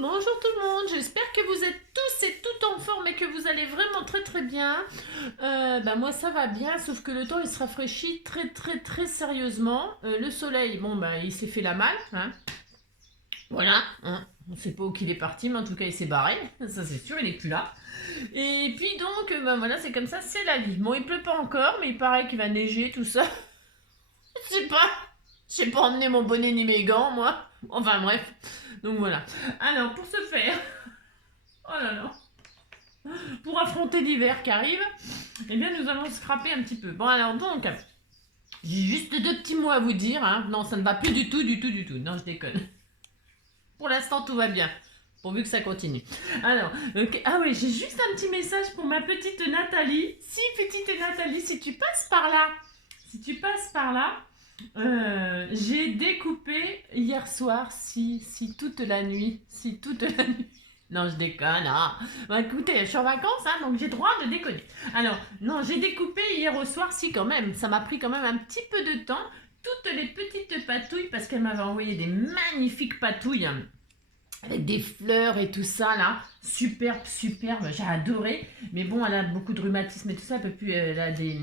bonjour tout le monde, j'espère que vous êtes tous et toutes en forme et que vous allez vraiment très très bien. Moi ça va bien, sauf que le temps il se rafraîchit très sérieusement. Le soleil, il s'est fait la malle, hein. Voilà, hein. On sait pas où qu'il est parti, mais en tout cas il s'est barré, ça c'est sûr, il est plus là. Et puis donc, voilà, c'est comme ça, c'est la vie. Bon, il pleut pas encore, mais il paraît qu'il va neiger, tout ça. Je sais pas, j'ai pas emmené mon bonnet ni mes gants, moi. Enfin bref, donc voilà. Alors, pour ce faire, oh là là, pour affronter l'hiver qui arrive, eh bien nous allons scraper un petit peu. Bon alors donc, j'ai juste deux petits mots à vous dire, hein. Non, ça ne va plus du tout. Non, je déconne. Pour l'instant, tout va bien. Pourvu que ça continue. Alors, ah oui, j'ai juste un petit message pour ma petite Nathalie. Si, petite Nathalie, si tu passes par là, j'ai découpé hier soir, si toute la nuit. Non, je déconne. Ah. Bon, écoutez, je suis en vacances, hein, donc j'ai le droit de déconner. Alors, non, j'ai découpé hier au soir, si quand même. Ça m'a pris quand même un petit peu de temps. Toutes les petites patouilles, parce qu'elle m'avait envoyé des magnifiques patouilles, hein, avec des fleurs et tout ça là, superbe, j'ai adoré. Mais bon, elle a beaucoup de rhumatisme et tout ça, elle a des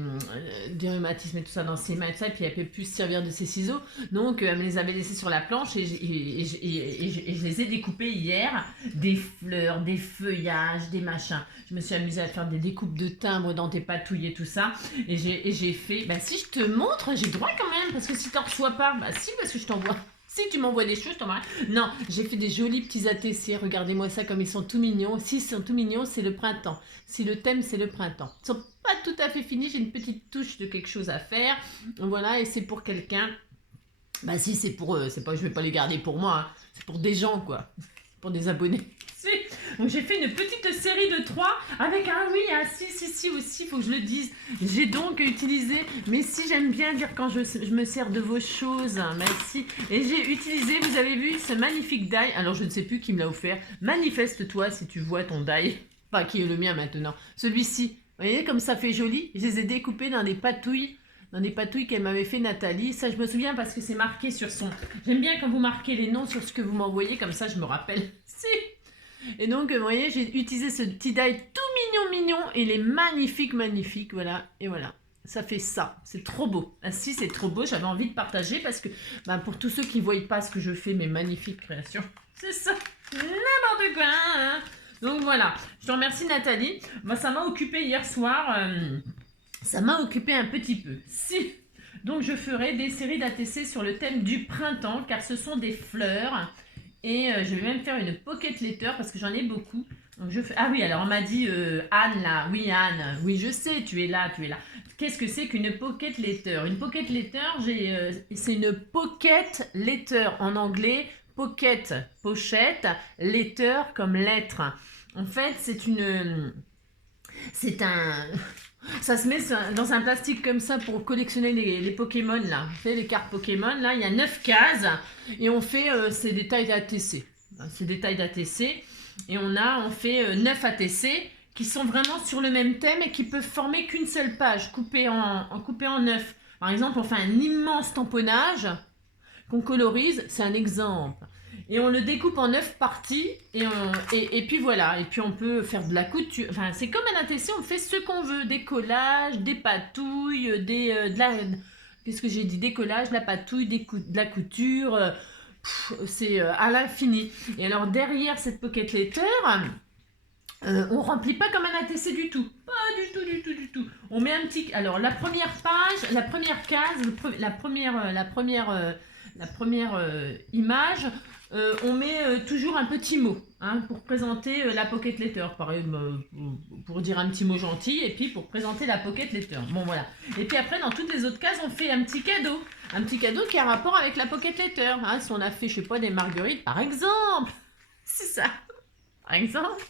rhumatismes et tout ça dans ses mains et tout ça, et puis elle peut plus se servir de ses ciseaux. Donc elle me les avait laissés sur la planche et je les ai découpés hier. Des fleurs, des feuillages, des machins. Je me suis amusée à faire des découpes de timbres dans tes patouilles et tout ça. Et j'ai fait, si je te montre, j'ai droit quand même, parce que si t'en reçois pas, si, parce que je t'envoie. Si tu m'envoies des choses, je t'envoie. Non, j'ai fait des jolis petits ATC. Regardez-moi ça comme ils sont tout mignons. Si ils sont tout mignons, c'est le printemps. Si le thème, c'est le printemps. Ils sont pas tout à fait finis. J'ai une petite touche de quelque chose à faire. Voilà, et c'est pour quelqu'un. Si, c'est pour eux. C'est pas, je vais pas les garder pour moi. Hein. C'est pour des gens, quoi. Pour des abonnés. Donc j'ai fait une petite série de 3 avec si aussi, il faut que je le dise. J'ai donc utilisé, mais si j'aime bien dire quand je me sers de vos choses, merci. Et j'ai utilisé, vous avez vu, ce magnifique die. Alors je ne sais plus qui me l'a offert. Manifeste-toi si tu vois ton die. Enfin, qui est le mien maintenant. Celui-ci. Vous voyez comme ça fait joli. Je les ai découpés dans des patouilles. Qu'elle m'avait fait Nathalie. Ça, je me souviens parce que c'est marqué sur son... J'aime bien quand vous marquez les noms sur ce que vous m'envoyez, comme ça je me rappelle. Si. Et donc, vous voyez, j'ai utilisé ce petit die tout mignon. Et il est magnifique, voilà. Et voilà, ça fait ça. C'est trop beau. Si, c'est trop beau. J'avais envie de partager parce que, pour tous ceux qui ne voient pas ce que je fais, mes magnifiques créations, c'est ça. N'importe quoi, hein. Donc voilà, je te remercie Nathalie. Ça m'a occupé hier soir. Ça m'a occupé un petit peu. Si. Donc je ferai des séries d'ATC sur le thème du printemps, car ce sont des fleurs. Et je vais même faire une pocket letter parce que j'en ai beaucoup. Donc ah oui, alors on m'a dit Anne là. Oui, Anne. Oui, je sais, tu es là. Qu'est-ce que c'est qu'une pocket letter? Une pocket letter, c'est une pocket letter en anglais. Pocket, pochette, letter comme lettre. En fait, ça se met dans un plastique comme ça pour collectionner les Pokémon là. Vous savez, les cartes Pokémon là, il y a 9 cases et on fait ces détails d'ATC. Et on fait 9 ATC qui sont vraiment sur le même thème et qui peuvent former qu'une seule page, coupée en 9. Par exemple, on fait un immense tamponnage qu'on colorise, c'est un exemple. Et on le découpe en 9 parties et puis voilà. Et puis on peut faire de la couture. Enfin, c'est comme un ATC, on fait ce qu'on veut. Des collages, des patouilles, qu'est-ce que j'ai dit? Des collages, de la patouille, de la couture. C'est à l'infini. Et alors derrière cette pocket letter, on remplit pas comme un ATC du tout. Pas du tout. On met un petit... Alors la première page, la première case, la première image... on met toujours un petit mot pour présenter la pocket letter, pareil, pour dire un petit mot gentil et puis pour présenter la pocket letter. Bon voilà. Et puis après dans toutes les autres cases on fait un petit cadeau qui a rapport avec la pocket letter. Si on a fait je sais pas des marguerites par exemple, c'est ça. Par exemple,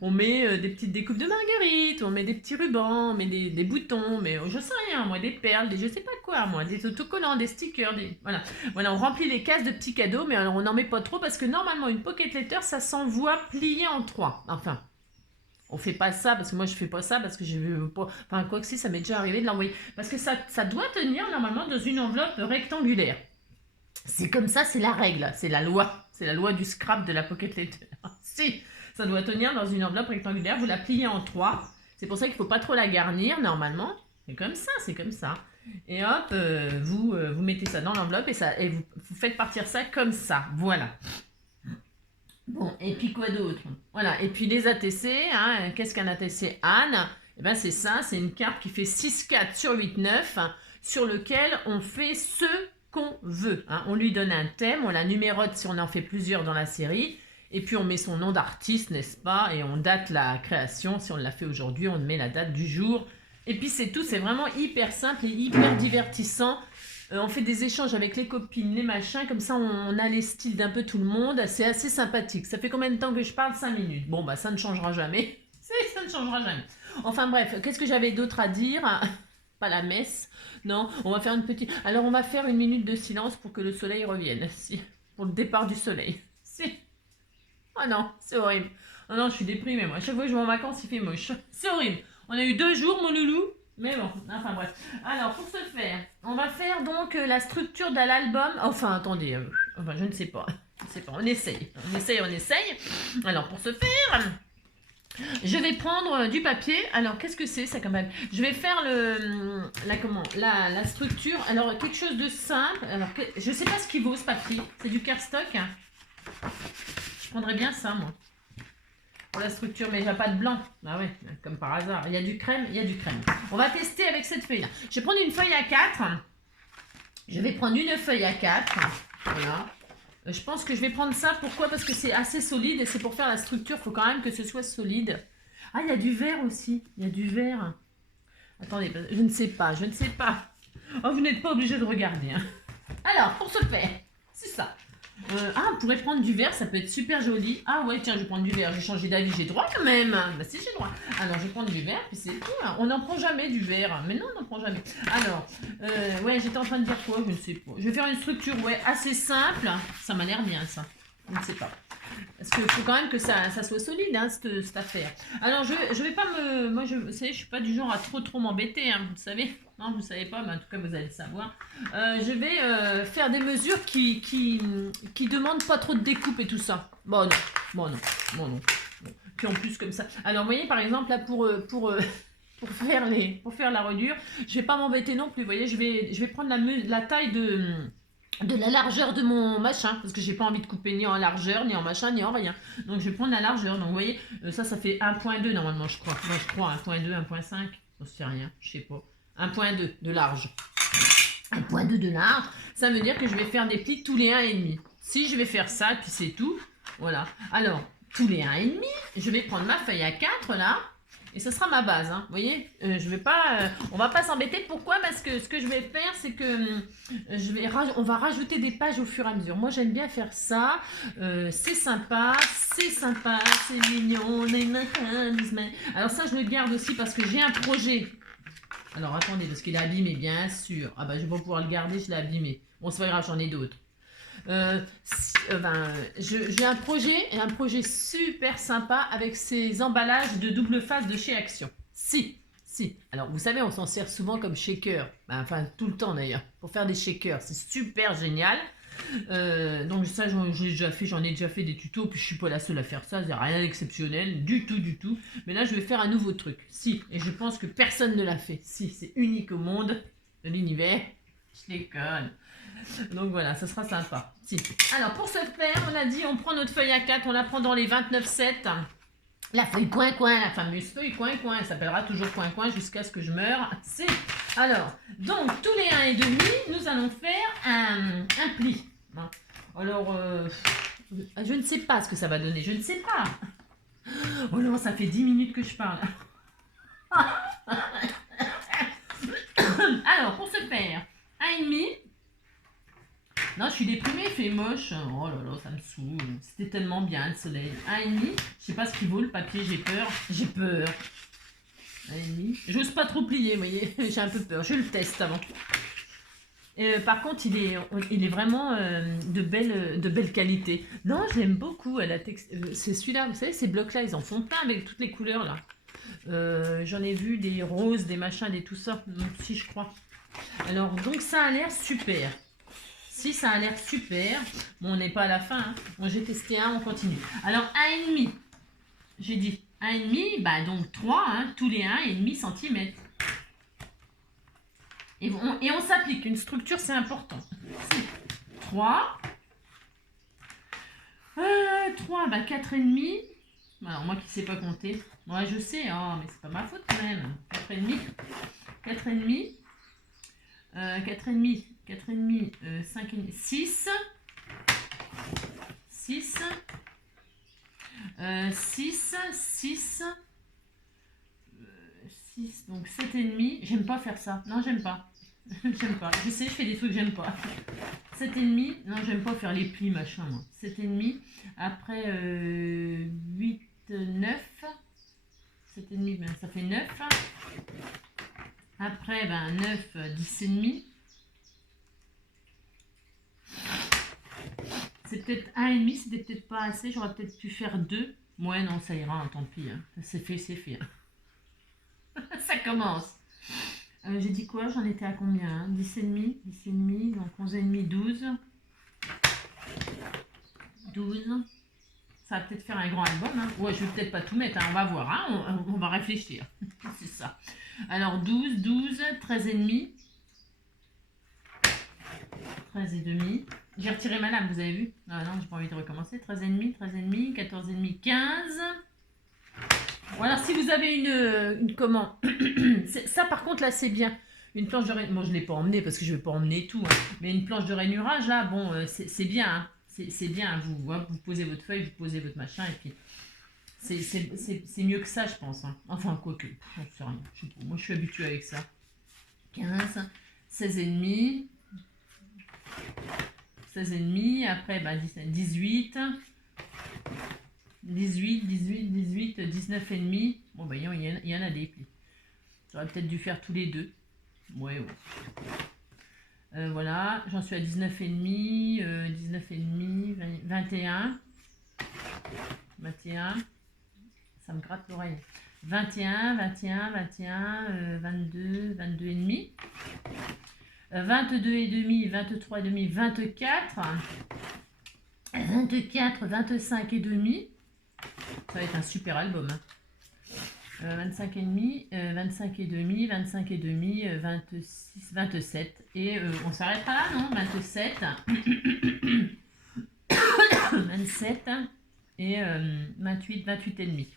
on met des petites découpes de marguerites, on met des petits rubans, on met des boutons, mais je sais rien, moi, des perles, je sais pas quoi, moi, des autocollants, des stickers, voilà, on remplit les cases de petits cadeaux, mais alors on n'en met pas trop parce que normalement une pocket letter, ça s'envoie plié en 3. Enfin, on fait pas ça parce que moi je fais pas ça parce que je veux pas. Enfin, quoi que si, ça m'est déjà arrivé de l'envoyer parce que ça doit tenir normalement dans une enveloppe rectangulaire. C'est comme ça, c'est la règle, c'est la loi. C'est la loi du scrap de la pocket letter. Si, ça doit tenir dans une enveloppe rectangulaire. Vous la pliez en 3. C'est pour ça qu'il ne faut pas trop la garnir, normalement. C'est comme ça, c'est comme ça. Et hop, vous mettez ça dans l'enveloppe et vous faites partir ça comme ça. Voilà. Bon, et puis quoi d'autre? Voilà, et puis les ATC, hein, qu'est-ce qu'un ATC, Anne? Eh ben c'est ça, c'est une carte qui fait 6-4 sur 8-9, hein, sur lequel on fait ce qu'on veut. Hein. On lui donne un thème, on la numérote si on en fait plusieurs dans la série, et puis on met son nom d'artiste, n'est-ce pas? Et on date la création, si on l'a fait aujourd'hui, on met la date du jour. Et puis c'est tout, c'est vraiment hyper simple et hyper divertissant. On fait des échanges avec les copines, les machins, comme ça on a les styles d'un peu tout le monde. C'est assez sympathique. Ça fait combien de temps que je parle? 5 minutes. Bon, bah ça ne changera jamais. Ça ne changera jamais. Enfin bref, qu'est-ce que j'avais d'autre à dire? Pas la messe. Non, on va faire une petite... Alors on va faire une minute de silence pour que le soleil revienne. Si. Pour le départ du soleil. Si. Oh non, c'est horrible. Oh non, je suis déprimée moi. À chaque fois que je vais en vacances, il fait moche. C'est horrible. On a eu 2 jours, mon loulou. Mais bon, enfin bref. Alors, pour ce faire, on va faire donc la structure de l'album. Enfin, attendez, enfin, je ne sais pas. On essaye. On essaye. Alors, pour ce faire, je vais prendre du papier. Alors, qu'est-ce que c'est ça quand même? Je vais faire la structure. Alors, quelque chose de simple. Alors, je ne sais pas ce qu'il vaut ce papier. C'est du cardstock. Je prendrais bien ça, moi. Pour la structure, mais il n'y a pas de blanc. Ah ouais, comme par hasard. Il y a du crème, il y a du crème. On va tester avec cette feuille-là. Je vais prendre une feuille à 4. Je vais prendre une feuille à 4. Voilà. Je pense que je vais prendre ça. Pourquoi? Parce que c'est assez solide et c'est pour faire la structure. Il faut quand même que ce soit solide. Ah, il y a du vert aussi. Il y a du vert. Attendez, je ne sais pas. Je ne sais pas. Oh, vous n'êtes pas obligé de regarder. Hein. Alors, pour ce faire, c'est ça. On pourrait prendre du vert, ça peut être super joli. Ah ouais, tiens, je vais prendre du vert, j'ai changé d'avis, j'ai droit quand même. Bah si, j'ai droit. Alors, je vais prendre du vert, puis c'est tout. On n'en prend jamais du vert. Mais non, on n'en prend jamais. Alors, ouais, j'étais en train de dire quoi? Je ne sais pas. Je vais faire une structure, ouais, assez simple. Ça m'a l'air bien, ça. Je ne sais pas. Parce qu'il faut quand même que ça soit solide, hein, cette affaire. Alors, je vais pas me... Moi, vous savez, je suis pas du genre à trop m'embêter, hein, vous le savez. Non, vous savez pas, mais en tout cas, vous allez le savoir. Je vais faire des mesures qui demandent pas trop de découpe et tout ça. Bon, non. Bon. Puis en plus, comme ça. Alors, vous voyez, par exemple, là, pour faire la reliure, je vais pas m'embêter non plus. Vous voyez, je vais prendre la taille de la largeur de mon machin, parce que j'ai pas envie de couper ni en largeur, ni en machin, ni en rien. Donc je vais prendre la largeur. Donc vous voyez, ça fait 1.2 normalement, je crois. Moi je crois 1.2, 1.5, je sais rien, je sais pas. 1.2 de large. 1.2 de large, ça veut dire que je vais faire des plis tous les 1,5. Si je vais faire ça, puis c'est tout. Voilà. Alors, tous les 1,5, je vais prendre ma feuille à 4 là. Et ce sera ma base, hein. Vous voyez, je vais pas, on va pas s'embêter. Pourquoi? Parce que ce que je vais faire, c'est que on va rajouter des pages au fur et à mesure. Moi, j'aime bien faire ça. C'est sympa, c'est mignon. Alors ça, je le garde aussi parce que j'ai un projet. Alors attendez, parce qu'il est abîmé, bien sûr. Ah bah, je vais pas pouvoir le garder, je l'ai abîmé. Bon, c'est pas grave, j'en ai d'autres. J'ai un projet super sympa avec ces emballages de double face de chez Action. Si. Alors, vous savez, on s'en sert souvent comme shaker. Enfin, tout le temps d'ailleurs, pour faire des shakers. C'est super génial. Donc ça, j'en ai déjà fait des tutos, puis je suis pas la seule à faire ça. Il n'y a rien d'exceptionnel, du tout. Mais là, je vais faire un nouveau truc. Si, et je pense que personne ne l'a fait. Si, c'est unique au monde de l'univers. Je déconne. Donc voilà, ça sera sympa. Si. Alors pour ce faire, on a dit, on prend notre feuille à 4, on la prend dans les 29,7. La feuille coin-coin, la fameuse feuille coin-coin, elle s'appellera toujours coin-coin jusqu'à ce que je meure. Si. Alors, donc tous les 1,5, nous allons faire un pli. Alors, je ne sais pas ce que ça va donner, je ne sais pas. Oh non, ça fait 10 minutes que je parle. Alors, pour ce faire, 1,5. Non, je suis déprimée, il fait moche. Oh là là, ça me saoule. C'était tellement bien le soleil. 1,5. Je sais pas ce qu'il vaut le papier, j'ai peur. 1,5. J'ose pas trop plier, vous voyez. J'ai un peu peur. Je le teste avant. Par contre, il est vraiment de belle qualité. Non, je l'aime beaucoup. C'est celui-là, vous savez, ces blocs-là, ils en font plein avec toutes les couleurs là. J'en ai vu des roses, des machins, des tout ça. Si, je crois. Alors, donc ça a l'air super. Si, ça a l'air super. Bon, on n'est pas à la fin. Hein. Bon, j'ai testé un, on continue. Alors, 1,5. J'ai dit 1,5, bah donc 3, hein, tous les 1,5 cm. Et on s'applique. Une structure, c'est important. 3. 3, bah 4,5. Alors, moi qui ne sais pas compter. Ouais, je sais, oh, mais c'est pas ma faute quand même. 4,5. 4,5. 4,5. 4,5. 5,5. 6. 6. 6. 6. 6. Donc 7,5. J'aime pas faire ça. Non, j'aime pas. J'aime pas. Je sais, je fais des trucs que j'aime pas. 7,5. Non, j'aime pas faire les plis, machin, moi. 7,5. Après, 8, 9. 7,5, ben, ça fait 9. Après, ben, 9, 10,5. C'est peut-être 1,5, c'était peut-être pas assez. J'aurais peut-être pu faire 2. Ouais, non, ça ira, hein, tant pis. Hein. C'est fait, c'est fait. Hein. Ça commence. J'ai dit quoi? J'en étais à combien hein? 10,5, 10,5, donc 11,5, 12. 12. Ça va peut-être faire un grand album. Hein. Ouais, je vais peut-être pas tout mettre, hein. On va voir. Hein. On va réfléchir. C'est ça. Alors 12, 12, 13,5. 13,5. J'ai retiré ma lame, vous avez vu? Ah non, j'ai pas envie de recommencer. 13,5, 13,5, 14,5, 15. Ou alors si vous avez une comment ça par contre là c'est bien. Une planche de rainurage. Bon, je ne l'ai pas emmenée parce que je ne vais pas emmener tout. Hein. Mais une planche de rainurage là, bon, c'est bien. Hein. C'est bien. Vous posez votre feuille, vous posez votre machin et puis c'est mieux que ça, je pense. Hein. Enfin, quoique, j'en sais rien. Je sais pas. Moi, je suis habituée avec ça. 15, 16,5. 16,5. Après, bah, 18. 18, 18, 18, 19,5. Bon, bah, il y en a des plis. J'aurais peut-être dû faire tous les deux. Ouais, ouais. Voilà, j'en suis à 19,5, 19,5, 21. 21. Ça me gratte l'oreille. 21, 21, 21, 22, 22,5. 22,5, 23,5, 24. 24, 25,5. Ça va être un super album. Hein. 25,5, 25,5, 25,5, 26, 27. Et on s'arrêtera là, non? 27. 27 et 28, 28,5.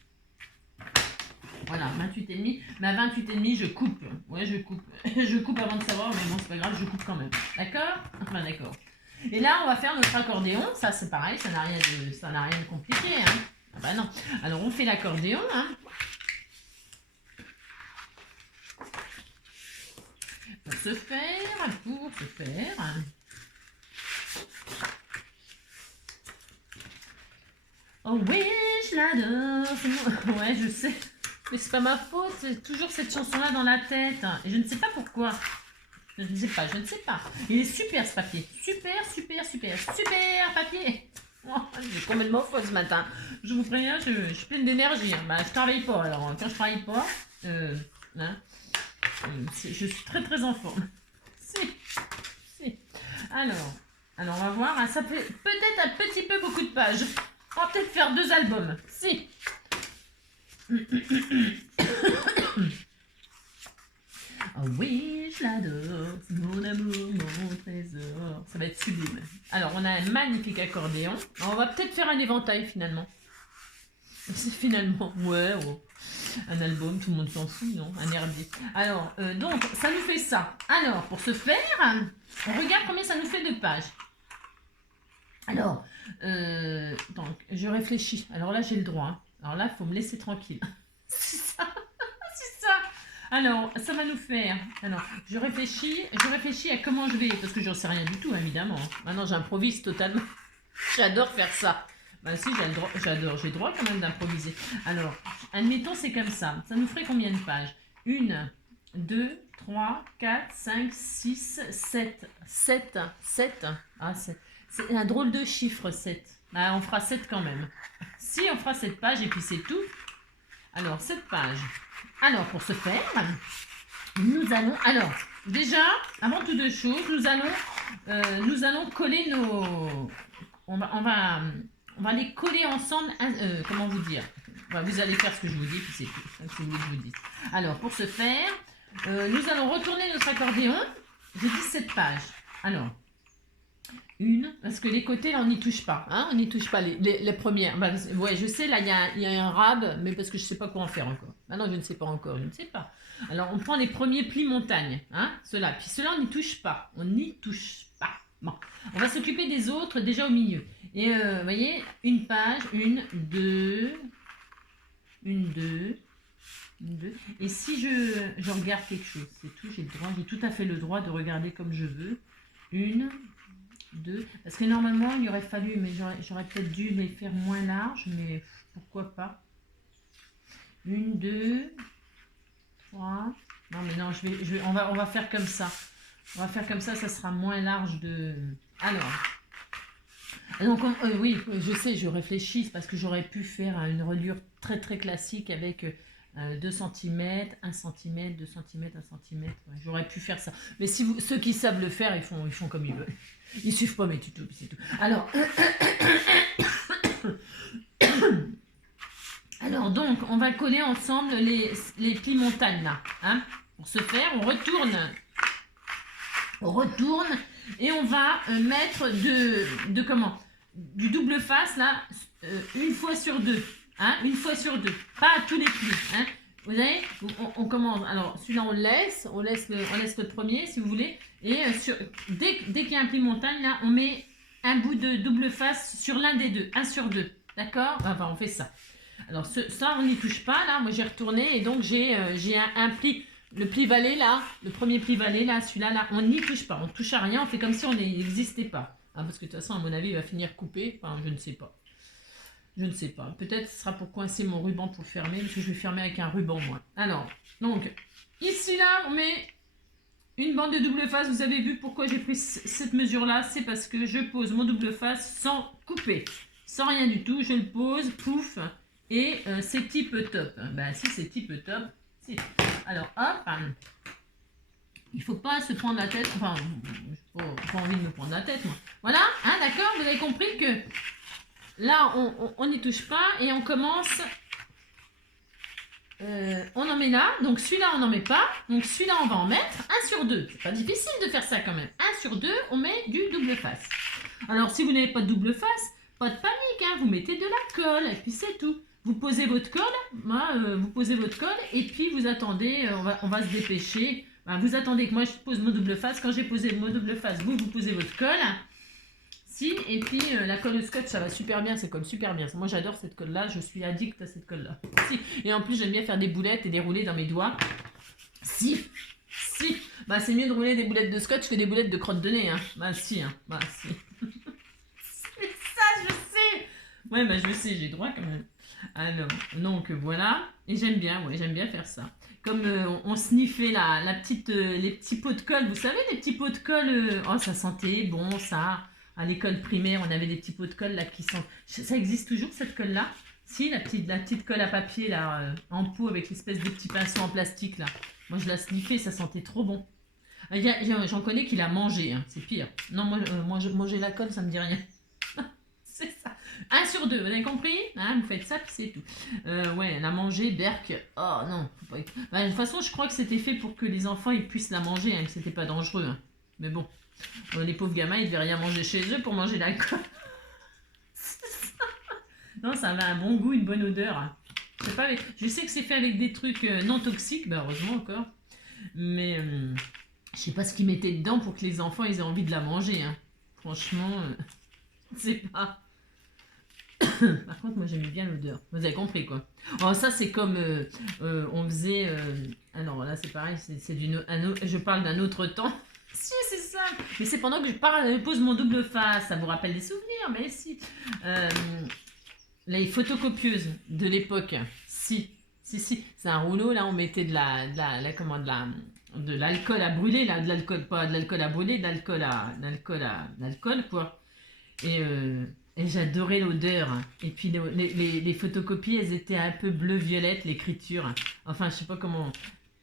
Voilà, 28,5. Mais à 28,5, je coupe. Ouais, je coupe. Je coupe avant de savoir, mais bon, c'est pas grave, je coupe quand même. D'accord? Enfin, d'accord. Et là, on va faire notre accordéon. Ça, c'est pareil, ça n'a rien de compliqué. Hein. Ah bah non. Alors, on fait l'accordéon. Hein. Pour ce faire. Oh oui, je l'adore. Ouais, je sais. Mais c'est pas ma faute. C'est toujours cette chanson-là dans la tête. Et je ne sais pas pourquoi. Je ne sais pas. Il est super ce papier. Super papier. Oh, j'ai complètement faux ce matin. Je vous préviens, je suis pleine d'énergie. Hein. Bah, je travaille pas. Alors, quand je travaille pas, hein, je suis très en forme. Si. Alors, on va voir. Hein, ça fait peut-être un petit peu beaucoup de pages. On va peut-être faire 2 albums. Si. Oh oui, je l'adore, c'est mon amour, mon trésor. Ça va être sublime. Alors, on a un magnifique accordéon. On va peut-être faire un éventail finalement. Finalement, ouais. Un album, tout le monde s'en fout, non? Un herbier. Alors, donc, ça nous fait ça. Alors, pour ce faire, on regarde combien ça nous fait de pages. Alors, donc, je réfléchis. Alors là, j'ai le droit. Hein. Alors là, il faut me laisser tranquille. C'est ça. Alors, ça va nous faire... Alors, je réfléchis à comment je vais... Parce que j'en sais rien du tout, évidemment. Maintenant, j'improvise totalement. J'adore faire ça. Ben si, j'adore. J'ai le droit quand même d'improviser. Alors, admettons, c'est comme ça. Ça nous ferait combien de pages? 1, 2, 3, 4, 5, 6, 7. 7. Ah, c'est un drôle de chiffre, 7. Ah, on fera 7 quand même. Si, on fera 7 pages et puis c'est tout. Alors, 7 pages. Alors, pour ce faire, nous allons... Alors, déjà, avant toute chose, nous allons nous allons coller nos... On va les coller ensemble. Comment vous dire? Vous allez faire ce que je vous dis, puis c'est tout. Ce que vous voulez que je vous dise. Alors, pour ce faire, nous allons retourner notre accordéon. J'ai 17 pages. Alors, parce que les côtés, là, on n'y touche pas. Hein, on n'y touche pas les premières. Ouais, je sais, là, il y a un rab, mais parce que je ne sais pas quoi en faire encore. Ah non, je ne sais pas encore, je ne sais pas. Alors, on prend les premiers plis montagne. Hein, ceux-là. Puis ceux-là, on n'y touche pas. On n'y touche pas. Bon, on va s'occuper des autres déjà au milieu. Et vous voyez, une page, une, deux. Et si je regarde quelque chose, c'est tout, j'ai tout à fait le droit de regarder comme je veux. Une, deux. Parce que normalement, il aurait fallu, mais j'aurais peut-être dû les faire moins larges, mais pourquoi pas. Une, deux, trois. Non, mais non, on va faire comme ça. On va faire comme ça sera moins large de... Alors... Donc, oui, je sais, je réfléchis parce que j'aurais pu faire une reliure très très classique avec 2 cm, 1 cm, 2 cm, 1 cm. Ouais, j'aurais pu faire ça. Mais si ceux qui savent le faire, ils font comme ils veulent. Ils suivent pas mes tutos, c'est tout. Alors, donc, on va coller ensemble les plis montagnes là. Hein. Pour ce faire, on retourne et on va mettre du double face là, une fois sur deux. Hein, une fois sur deux. Pas à tous les plis. Hein. Vous voyez, on commence. Alors, celui-là, on laisse le premier si vous voulez. Et dès qu'il y a un pli montagne, là, on met un bout de double face sur l'un des deux. 1 sur 2. D'accord? Enfin, on fait ça. Alors, ça, on n'y touche pas. Là, moi, j'ai retourné et donc j'ai un pli. Le pli valet là, le premier pli valet là, celui-là là, on n'y touche pas, on touche à rien, on fait comme si on n'existait pas. Ah, parce que de toute façon, à mon avis, il va finir coupé. Enfin, je ne sais pas. Je ne sais pas. Peut-être ce sera pour coincer mon ruban pour fermer, parce que je vais fermer avec un ruban moi. Alors, donc, ici là, on met une bande de double face. Vous avez vu pourquoi j'ai pris cette mesure là? C'est parce que je pose mon double face sans couper, sans rien du tout. Je le pose, pouf, et c'est type top. Ben si c'est type top. Si. Alors, hop, il faut pas se prendre la tête, enfin, j'ai pas envie de me prendre la tête, moi. Voilà, hein, d'accord, vous avez compris que là, on n'y touche pas et on commence, on en met là, donc celui-là, on n'en met pas, donc celui-là, on va en mettre 1 sur 2. C'est pas difficile de faire ça quand même. 1 sur 2, on met du double face. Alors, si vous n'avez pas de double face, pas de panique, hein, vous mettez de la colle et puis c'est tout. Vous posez votre colle, et puis vous attendez, on va se dépêcher. Ben, vous attendez que moi je pose mon double face. Quand j'ai posé mon double face, vous posez votre colle. Si, et puis la colle au scotch, ça va super bien, ça colle super bien. Moi j'adore cette colle-là, je suis addict à cette colle-là. Si. Et en plus j'aime bien faire des boulettes et des roulés dans mes doigts. Si. Bah c'est mieux de rouler des boulettes de scotch que des boulettes de crotte de nez. Hein. Bah si. C'est ça, je sais. Ouais, bah je sais, j'ai droit quand même. Alors, donc voilà, et j'aime bien faire ça. Comme on sniffait les petits pots de colle, vous savez, les petits pots de colle, oh ça sentait bon ça. À l'école primaire, on avait des petits pots de colle là qui sentent. Ça existe toujours cette colle là? Si, la petite colle à papier là, en pot avec l'espèce de petits pinceaux en plastique là. Moi je la sniffais, ça sentait trop bon. J'en connais qui l'a mangé, hein, c'est pire. Non, moi manger la colle, ça me dit rien. C'est ça. 1 sur 2, vous avez compris, hein, vous faites ça, puis c'est tout. Ouais, la manger, berk. Oh non, faut pas... Bah, de toute façon, je crois que c'était fait pour que les enfants ils puissent la manger, hein, que c'était pas dangereux. Hein. Mais bon, les pauvres gamins, ils devaient rien manger chez eux pour manger l'alcool. Non, ça avait un bon goût, une bonne odeur. Hein. Je sais que c'est fait avec des trucs non toxiques, bah heureusement encore. Mais je sais pas ce qu'ils mettaient dedans pour que les enfants ils aient envie de la manger. Hein. Franchement, je sais pas. Par contre, moi j'aimais bien l'odeur. Vous avez compris quoi. Alors, ça c'est comme on faisait. Alors là c'est pareil, je parle d'un autre temps. Si c'est ça. Mais c'est pendant que je pose mon double face. Ça vous rappelle des souvenirs, mais si. Les photocopieuses de l'époque. Si. C'est un rouleau là. On mettait de l'alcool à brûler là, pas de l'alcool à brûler, de l'alcool quoi. Et j'adorais l'odeur. Et puis les photocopies, elles étaient un peu bleu-violette, l'écriture. Enfin, je sais pas comment...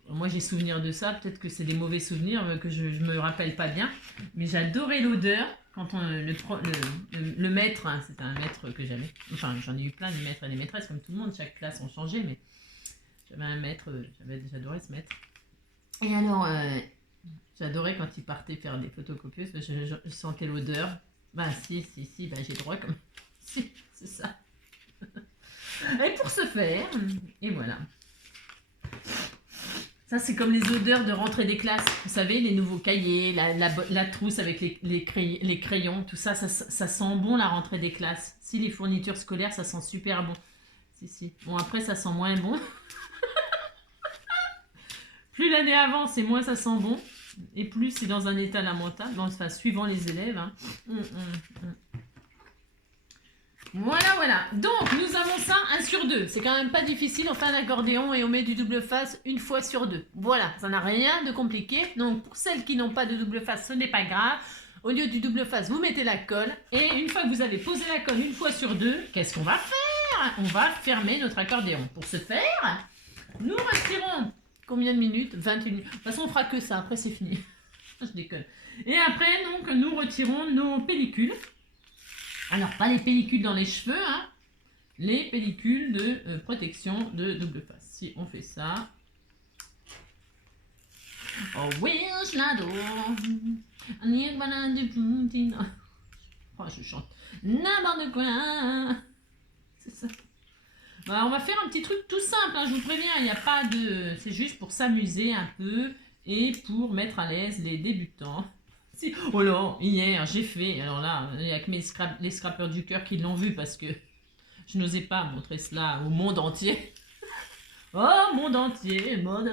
Moi, j'ai souvenir de ça. Peut-être que c'est des mauvais souvenirs que je ne me rappelle pas bien. Mais j'adorais l'odeur quand le maître, hein, c'était un maître que j'avais. Enfin, j'en ai eu plein, des maîtres et des maîtresses, comme tout le monde. Chaque classe ont changé, mais j'avais un maître, j'adorais ce maître. Et alors, j'adorais quand il partait faire des photocopieuses. Je sentais l'odeur. Bah si, bah, j'ai droit comme... Si, c'est ça. Et pour ce faire, et voilà. Ça, c'est comme les odeurs de rentrée des classes. Vous savez, les nouveaux cahiers, la trousse avec les crayons, tout ça, ça sent bon la rentrée des classes. Si, les fournitures scolaires, ça sent super bon. Si. Bon, après, ça sent moins bon. Plus l'année avance et moins ça sent bon. Et plus c'est dans un état lamentable. Bon, enfin, suivant les élèves. Hein. Voilà. Donc, nous avons ça 1 sur 2. C'est quand même pas difficile. On fait un accordéon et on met du double face 1 fois sur 2. Voilà, ça n'a rien de compliqué. Donc, pour celles qui n'ont pas de double face, ce n'est pas grave. Au lieu du double face, vous mettez la colle. Et une fois que vous avez posé la colle 1 fois sur 2, qu'est-ce qu'on va faire? On va fermer notre accordéon. Pour ce faire, nous retirons combien de minutes? 21 minutes. De toute façon, on fera que ça. Après, c'est fini. Je déconne. Et après, donc, nous retirons nos pellicules. Alors, pas les pellicules dans les cheveux, hein. Les pellicules de protection de double face. Si on fait ça. Oh oui, je l'adore. Oh, je chante n'importe quoi. C'est ça. Bah, on va faire un petit truc tout simple, hein, je vous préviens. Il n'y a pas de... C'est juste pour s'amuser un peu et pour mettre à l'aise les débutants. Si. Oh là, hier, j'ai fait... Alors là, il n'y a que les scrappeurs du cœur qui l'ont vu parce que je n'osais pas montrer cela au monde entier. Oh, monde entier. Non,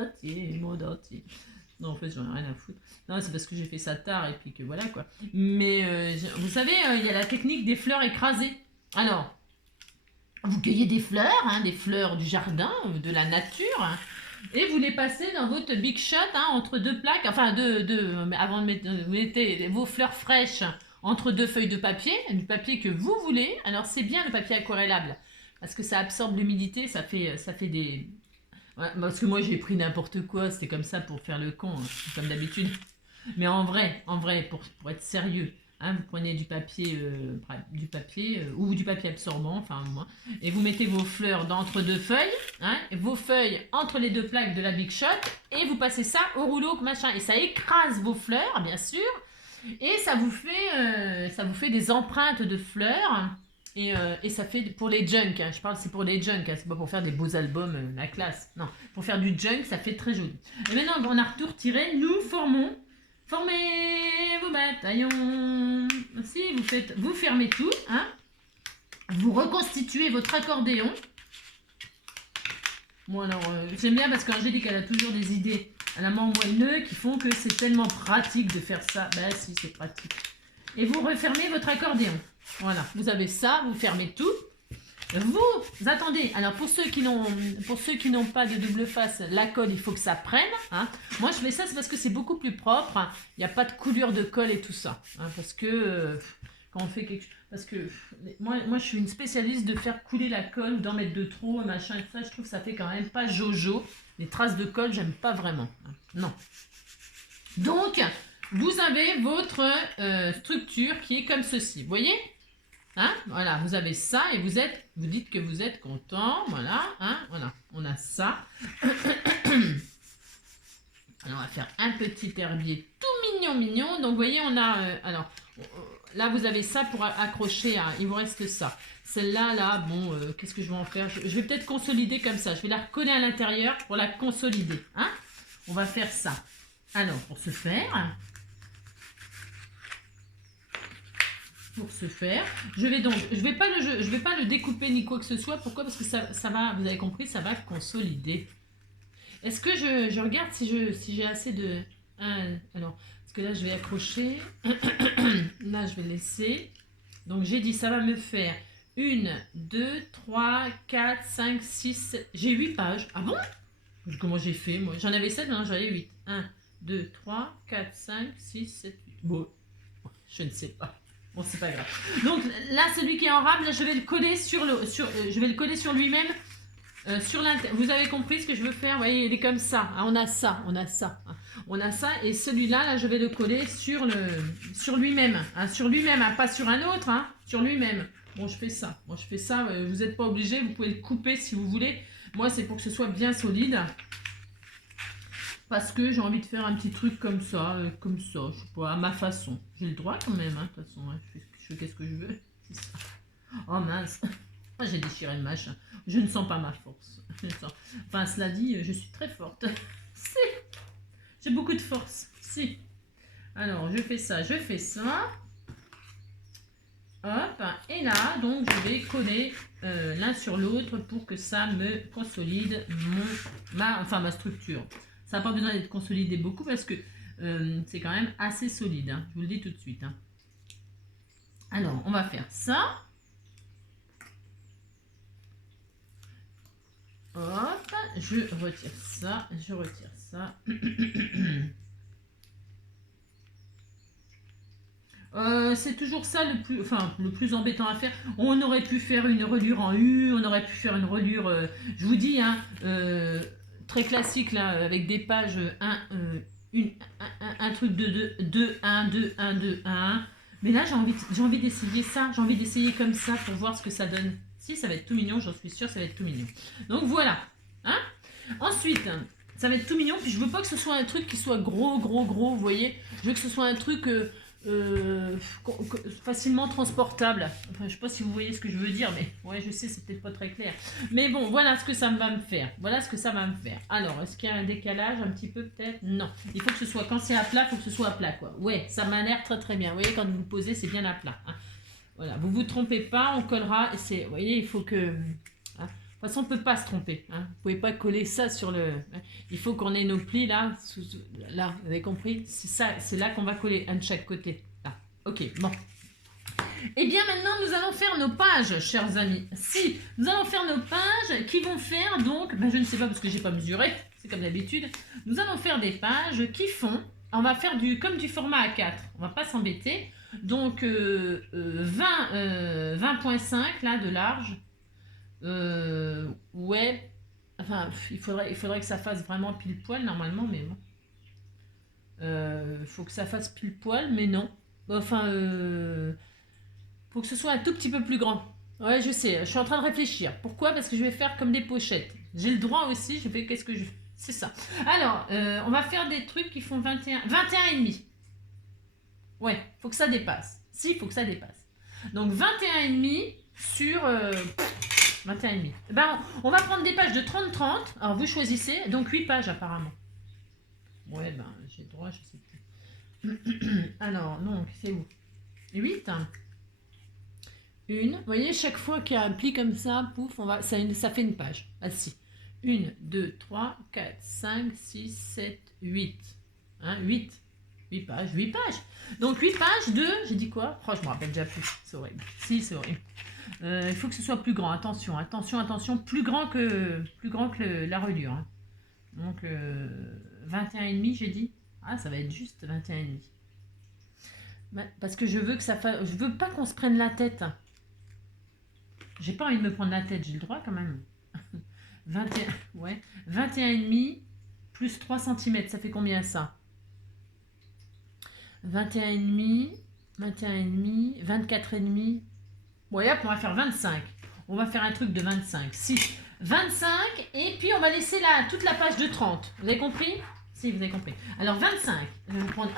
en fait, j'en ai rien à foutre. Non, c'est parce que j'ai fait ça tard et puis que voilà, quoi. Mais, vous savez, il y a la technique des fleurs écrasées. Alors, vous cueillez des fleurs du jardin, de la nature, hein, et vous les passez dans votre Big Shot, hein, entre 2 plaques, enfin, avant de mettre, vous mettez vos fleurs fraîches entre 2 feuilles de papier, du papier que vous voulez. Alors, c'est bien le papier aquarellable, parce que ça absorbe l'humidité, ça fait des... Ouais, parce que moi, j'ai pris n'importe quoi, c'était comme ça pour faire le con, hein, comme d'habitude. Mais en vrai, pour être sérieux, hein, vous prenez du papier ou du papier absorbant, enfin moi, et vous mettez vos fleurs entre 2 feuilles, hein, vos feuilles entre les 2 plaques de la Big Shot, et vous passez ça au rouleau, machin, et ça écrase vos fleurs, bien sûr, et ça vous fait des empreintes de fleurs, et ça fait pour les junk, hein, je parle, c'est pour les junk, hein, c'est pas pour faire des beaux albums, la classe, non, pour faire du junk, ça fait très joli. Et maintenant qu'on a tout retiré, nous formez vos bataillons. Si vous fermez tout, hein. Vous reconstituez votre accordéon. Bon alors, j'aime bien parce qu'Angélique, elle a toujours des idées à la main moelleux qui font que c'est tellement pratique de faire ça. Ben si, c'est pratique. Et vous refermez votre accordéon. Voilà, vous avez ça, vous fermez tout. Vous attendez. Alors pour ceux qui n'ont pas de double face, la colle, il faut que ça prenne, hein. Moi je fais ça, c'est parce que c'est beaucoup plus propre, hein. Il n'y a pas de coulure de colle et tout ça, hein, parce que quand on fait quelque chose, parce que moi je suis une spécialiste de faire couler la colle ou d'en mettre de trop, machin et tout ça. Je trouve que ça fait quand même pas jojo. Les traces de colle, j'aime pas vraiment, hein. Non. Donc vous avez votre structure qui est comme ceci, vous voyez? Hein, voilà, vous avez ça et vous dites que vous êtes content, voilà, hein, voilà, on a ça. Alors, on va faire un petit herbier tout mignon. Donc, vous voyez, on a, alors, là, vous avez ça pour accrocher, il vous reste ça. Celle-là, là, bon, qu'est-ce que je vais en faire? Je vais peut-être consolider comme ça, je vais la recoller à l'intérieur pour la consolider, hein. On va faire ça. Alors, pour ce faire... je vais pas le découper ni quoi que ce soit. Pourquoi? Parce que ça va, vous avez compris, ça va consolider. Est-ce que je regarde si j'ai assez de... alors, parce que là, je vais accrocher. Là, je vais laisser. Donc, j'ai dit, ça va me faire 1, 2, 3, 4, 5, 6... J'ai 8 pages. Ah bon? Comment j'ai fait, moi? J'en avais 7, maintenant j'en ai 8. 1, 2, 3, 4, 5, 6, 7, 8. Bon, je ne sais pas. Bon, c'est pas grave. Donc là, celui qui est en rame, là, je vais le coller sur lui-même Vous avez compris ce que je veux faire? Vous voyez, il est comme ça. Hein, on a ça, on a ça. Hein. On a ça. Et celui-là, là, je vais le coller sur lui-même. Hein, sur lui-même, hein, pas sur un autre. Hein, sur lui-même. Bon, je fais ça. Moi, je fais ça. Vous n'êtes pas obligé. Vous pouvez le couper si vous voulez. Moi, c'est pour que ce soit bien solide. Parce que j'ai envie de faire un petit truc comme ça, je sais pas, à ma façon. J'ai le droit quand même, hein, de toute façon. Hein, je fais qu'est-ce que je veux. C'est ça. Oh mince. Moi, j'ai déchiré le machin. Je ne sens pas ma force. Enfin, cela dit, je suis très forte. Si. J'ai beaucoup de force. Si. Alors, je fais ça, je fais ça. Hop. Et là, donc, je vais coller l'un sur l'autre pour que ça me consolide ma structure. Ça n'a pas besoin d'être consolidé beaucoup parce que c'est quand même assez solide. Hein. Je vous le dis tout de suite. Hein. Alors, on va faire ça. Hop, je retire ça, je retire ça. C'est toujours ça le plus embêtant à faire. On aurait pu faire une reliure en U, on aurait pu faire une reliure, je vous dis, hein, très classique là, avec des pages un truc de 2, 1, 2, 1, 2, 1. Mais là, j'ai envie d'essayer ça, j'ai envie d'essayer comme ça pour voir ce que ça donne. Si, ça va être tout mignon, j'en suis sûre, ça va être tout mignon. Donc voilà. Hein, ensuite, ça va être tout mignon, puis je veux pas que ce soit un truc qui soit gros, vous voyez. Je veux que ce soit un truc facilement transportable. Enfin, je sais pas si vous voyez ce que je veux dire, mais ouais, je sais, c'est peut-être pas très clair. Mais bon, voilà ce que ça va me faire. Voilà ce que ça va me faire. Alors, est-ce qu'il y a un décalage un petit peu peut-être? Non. Il faut que ce soit, quand c'est à plat, il faut que ce soit à plat, quoi. Ouais, ça m'a l'air très très bien. Vous voyez, quand vous posez, c'est bien à plat. Hein. Voilà, vous trompez pas, on collera. Vous voyez, il faut que... Hein. De toute façon, on ne peut pas se tromper. Hein. Vous ne pouvez pas coller ça sur le... Hein. Il faut qu'on ait nos plis là. Là, vous avez compris? C'est là qu'on va coller, un de chaque côté. Là. Ok, bon. Et bien maintenant, nous allons faire nos pages, chers amis. Si, nous allons faire nos pages qui vont faire donc... Ben, je ne sais pas parce que je n'ai pas mesuré. C'est comme d'habitude. Nous allons faire des pages qui font... On va faire comme du format A4. On ne va pas s'embêter. Donc, 20.5 là de large. Ouais, enfin, il faudrait que ça fasse vraiment pile poil normalement, mais bon. Faut que ça fasse pile poil, mais non. Enfin, faut que ce soit un tout petit peu plus grand. Ouais, je sais, je suis en train de réfléchir. Pourquoi? Parce que je vais faire comme des pochettes. J'ai le droit aussi, je fais qu'est-ce que je... C'est ça. Alors, on va faire des trucs qui font 21 et demi. Ouais, faut que ça dépasse. Si, il faut que ça dépasse. Donc 21 et demi sur 21 et demi. Ben, on va prendre des pages de 30-30. Alors vous choisissez. Donc 8 pages apparemment. Ouais, ben j'ai le droit, je sais plus. Alors, donc c'est où? 8. Une. Vous voyez, chaque fois qu'il y a un pli comme ça, pouf, ça fait une page. Ah si. 1, 2, 3, 4, 5, 6, 7, 8. Hein, 8. 8 pages, 8 pages. Donc 8 pages de... J'ai dit quoi? Oh, je me rappelle déjà plus. C'est horrible. Si, c'est horrible. Il faut que ce soit plus grand. Attention, attention, attention. Plus grand que la reliure. Hein. Donc 21,5, j'ai dit. Ah, ça va être juste 21,5. Parce que je veux que ça fasse... Je veux pas qu'on se prenne la tête. J'ai pas envie de me prendre la tête. J'ai le droit quand même. 21, ouais. 21,5 plus 3 cm. Ça fait combien ça? 21,5, 21,5, 24,5. Bon, hop, on va faire 25. On va faire un truc de 25. 6, 25. Et puis, on va laisser là toute la page de 30. Vous avez compris? Si, vous avez compris. Alors, 25. Je vais prendre,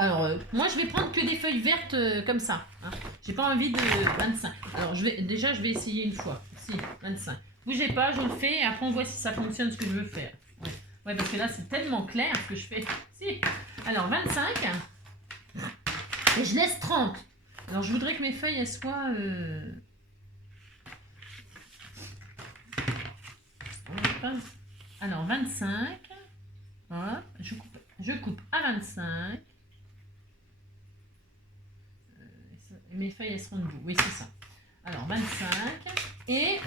moi, je vais prendre que des feuilles vertes comme ça. Hein. J'ai pas envie de 25. Alors, je vais essayer une fois. Si, 25. Bougez pas, je le fais. Et après, on voit si ça fonctionne ce que je veux faire. Ouais, parce que là, c'est tellement clair ce que je fais. Si. Alors, 25. Et je laisse 30. Alors, je voudrais que mes feuilles, elles soient... Alors, 25. Hop, je coupe à 25. Mes feuilles, elles seront debout. Oui, c'est ça. Alors, 25. Et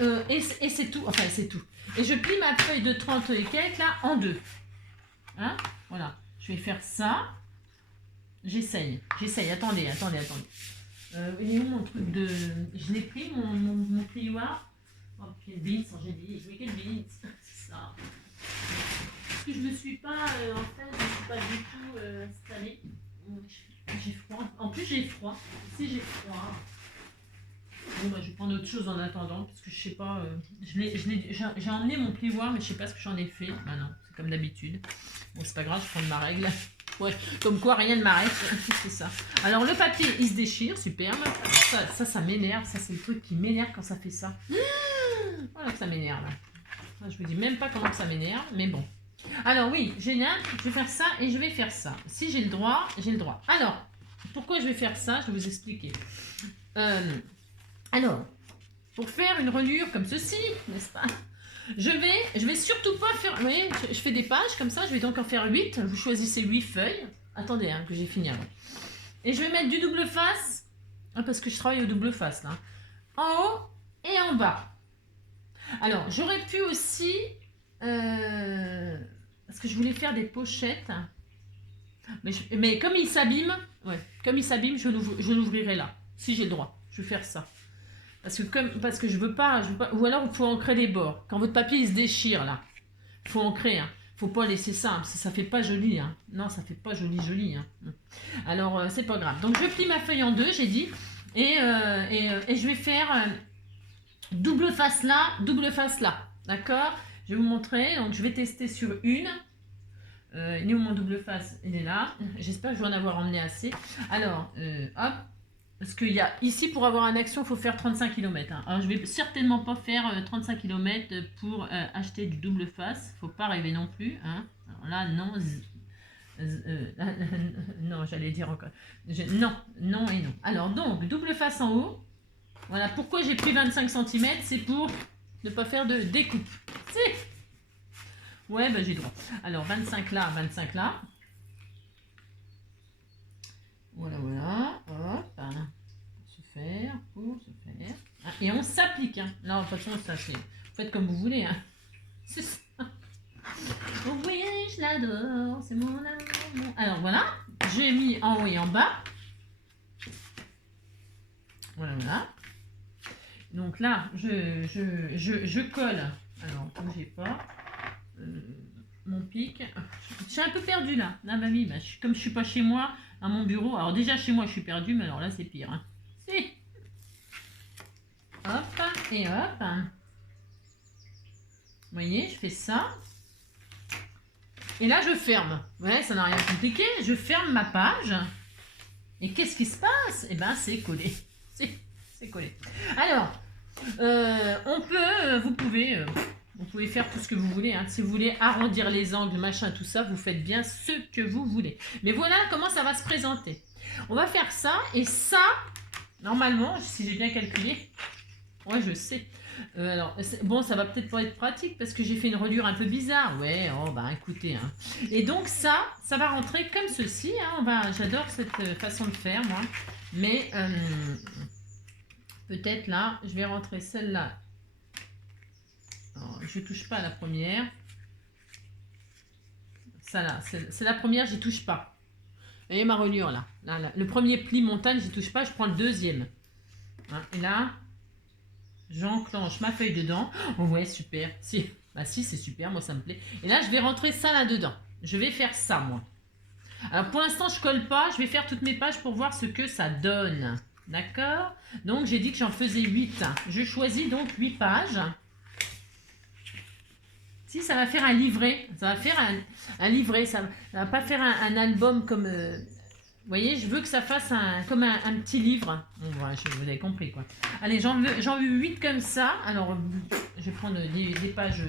c'est tout. Enfin, c'est tout. Et je plie ma feuille de 30 et quelques, là, en deux. Hein? Voilà. Je vais faire ça. J'essaye. Attendez. Il est où mon truc de... Je l'ai pris, mon plioir. Oh, quel beans, j'ai dit. Oui, quel beans. ça. Parce que je me suis pas, en fait, je ne suis pas du tout installée. J'ai froid. En plus, j'ai froid. Si j'ai froid. Bon, bah, je vais prendre autre chose en attendant, parce que je sais pas. J'ai emmené mon plioir, mais je sais pas ce que j'en ai fait. Ah non, c'est comme d'habitude. Bon, c'est pas grave, je prends de ma règle. Ouais, comme quoi rien ne m'arrête. C'est ça. Alors, le papier, il se déchire, superbe. Ça m'énerve. Ça, c'est le truc qui m'énerve quand ça fait ça. Voilà que ça m'énerve. Je vous dis même pas comment ça m'énerve, mais bon. Alors oui, génial, je vais faire ça et je vais faire ça. Si j'ai le droit, j'ai le droit. Alors, pourquoi je vais faire ça? Je vais vous expliquer. Alors, pour faire une reliure comme ceci, n'est-ce pas? Je vais surtout pas faire... Vous voyez, je fais des pages comme ça, je vais donc en faire 8. Vous choisissez 8 feuilles. Attendez, hein, que j'ai fini avant. Et je vais mettre du double face, parce que je travaille au double face, là. En haut et en bas. Alors, j'aurais pu aussi... parce que je voulais faire des pochettes. Mais comme il s'abîme, je l'ouvrirai là. Si j'ai le droit, je vais faire ça. Parce que je veux pas, ou alors il faut ancrer les bords. Quand votre papier il se déchire là, il faut ancrer. Hein. Faut pas laisser ça, ça fait pas joli. Hein. Non, ça fait pas joli. Hein. Alors c'est pas grave. Donc je plie ma feuille en deux, j'ai dit, et je vais faire double face là, d'accord? Je vais vous montrer. Donc je vais tester sur une. Il est où mon double face? Il est là. J'espère que je vais en avoir emmené assez. Alors, hop. Parce qu'il y a ici, pour avoir une action, il faut faire 35 km. Hein. Alors, je vais certainement pas faire 35 km pour acheter du double face. Faut pas rêver non plus. Hein. Alors là, non. Non, j'allais dire encore. Non et non. Alors, donc, double face en haut. Voilà, pourquoi j'ai pris 25 cm, c'est pour ne pas faire de découpe. Si. Ouais, bah j'ai droit. Alors, 25 là, 25 là. Voilà. Hop. Pour se faire. Ah, et on s'applique. Hein. Non, de toute façon, ça, c'est... Vous faites comme vous voulez. Hein. C'est ça. Oui, je l'adore. C'est mon amour. Alors, voilà. J'ai mis en haut et en bas. Voilà. Donc là, je colle. Alors, bougez pas. Mon pic. Je suis un peu perdue là. Là, mamie, bah, comme je suis pas chez moi, à mon bureau. Alors déjà chez moi, je suis perdue, mais alors là, c'est pire. Hein. Si. Hop et hop. Vous voyez, je fais ça. Et là, je ferme. Ouais, ça n'a rien de compliqué. Je ferme ma page. Et qu'est-ce qui se passe? Eh ben, c'est collé. C'est collé. Alors, vous pouvez faire tout ce que vous voulez. Hein. Si vous voulez arrondir les angles, machin, tout ça, vous faites bien ce que vous voulez. Mais voilà comment ça va se présenter. On va faire ça. Et ça, normalement, si j'ai bien calculé, ouais, je sais. Alors, bon, ça va peut-être pas être pratique parce que j'ai fait une reliure un peu bizarre. Ouais, oh, bah écoutez. Hein. Et donc ça va rentrer comme ceci. Hein. J'adore cette façon de faire, moi. Mais peut-être là, je vais rentrer celle-là. Je touche pas à la première. Ça là, c'est la première, j'y touche pas. Vous voyez ma reliure là. Là. Le premier pli montagne, j'y touche pas, je prends le deuxième. Hein. Et là, j'enclenche ma feuille dedans. Oh ouais, super. Si, bah si, c'est super, moi ça me plaît. Et là, je vais rentrer ça là-dedans. Je vais faire ça, moi. Alors pour l'instant, je colle pas. Je vais faire toutes mes pages pour voir ce que ça donne. D'accord? Donc, j'ai dit que j'en faisais 8. Je choisis donc 8 pages. Si, ça va faire un livret. Ça va faire un livret. Ça va pas faire un album comme... vous voyez, je veux que ça fasse comme un petit livre. Bon, voilà, vous avez compris, quoi. Allez, j'en veux 8 comme ça. Alors, je vais prendre des pages...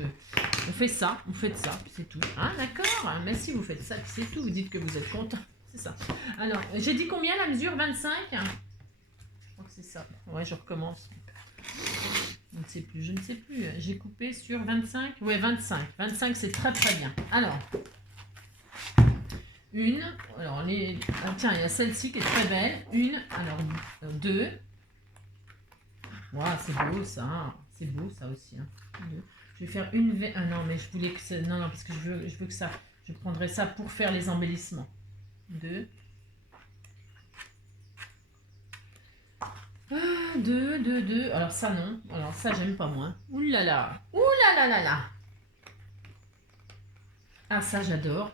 On fait ça, vous faites ça, c'est tout. Hein, d'accord? Mais si vous faites ça, c'est tout. Vous dites que vous êtes content. C'est ça. Alors, j'ai dit combien la mesure? 25? Je crois que c'est ça. Ouais, je recommence. Je ne sais plus. J'ai coupé sur 25. Ouais, 25. 25, c'est très très bien. Alors, une. Alors, tiens, il y a celle-ci qui est très belle. Une. Alors, deux. Wow, c'est beau ça. C'est beau ça aussi. Hein. Deux. Je vais faire une. Ah non, mais je voulais que ça. Non, parce que je veux que ça. Je prendrai ça pour faire les embellissements. Deux. 2. Alors ça non. Alors ça j'aime pas moi. Ouh là là. Ouh là là là là. Ah, ça, j'adore.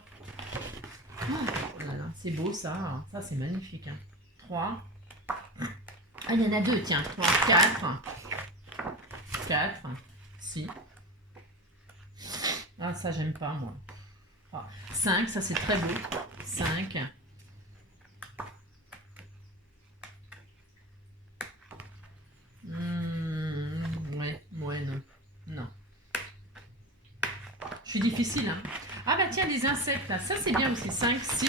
Oh là là, c'est beau, ça. Ça, c'est magnifique. Hein. 3. Ah, il y en a 2, tiens. 3, 4, 6. Ah, ça, j'aime pas, moi. 5, ça, c'est très beau. 5. Ouais, non. Non. Je suis difficile, hein. Ah bah tiens, les insectes, là. Ça, c'est bien aussi. 5, 6.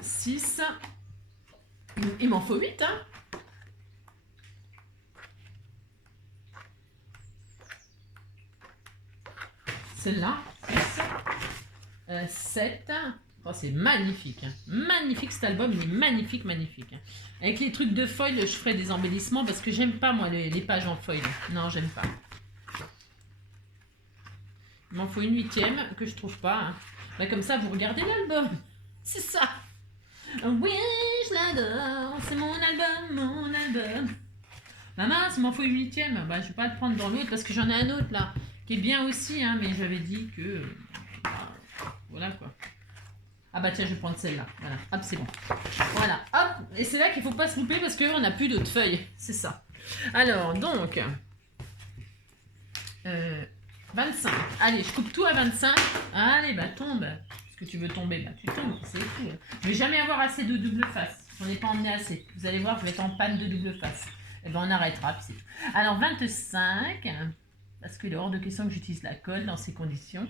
6. Il m'en faut 8, hein. Celle-là. 7. Oh, c'est magnifique. Hein. Magnifique cet album, il est magnifique, magnifique. Hein. Avec les trucs de feuilles, je ferai des embellissements parce que j'aime pas, moi, les pages en feuilles. Non, j'aime pas. Il m'en faut une 8e que je trouve pas. Hein. Bah, comme ça, vous regardez l'album. C'est ça. Oui, je l'adore. C'est mon album, mon album. Maman, il m'en faut une 8e. Bah, je vais pas le prendre dans l'autre parce que j'en ai un autre là qui est bien aussi. Hein, mais j'avais dit que... voilà quoi. Ah bah tiens, je vais prendre celle-là. Voilà, hop, c'est bon. Voilà, hop. Et c'est là qu'il faut pas se louper parce qu'on n'a plus d'autres feuilles. C'est ça. Alors, donc... 25. Allez, je coupe tout à 25. Allez, bah tombe. Est-ce que tu veux tomber? Bah tu tombes, c'est tout. Je vais jamais avoir assez de double face. J'en ai pas emmené assez. Vous allez voir, je vais être en panne de double face. Et ben on arrêtera, puis c'est tout. Alors 25, parce qu'il est hors de question que j'utilise la colle dans ces conditions.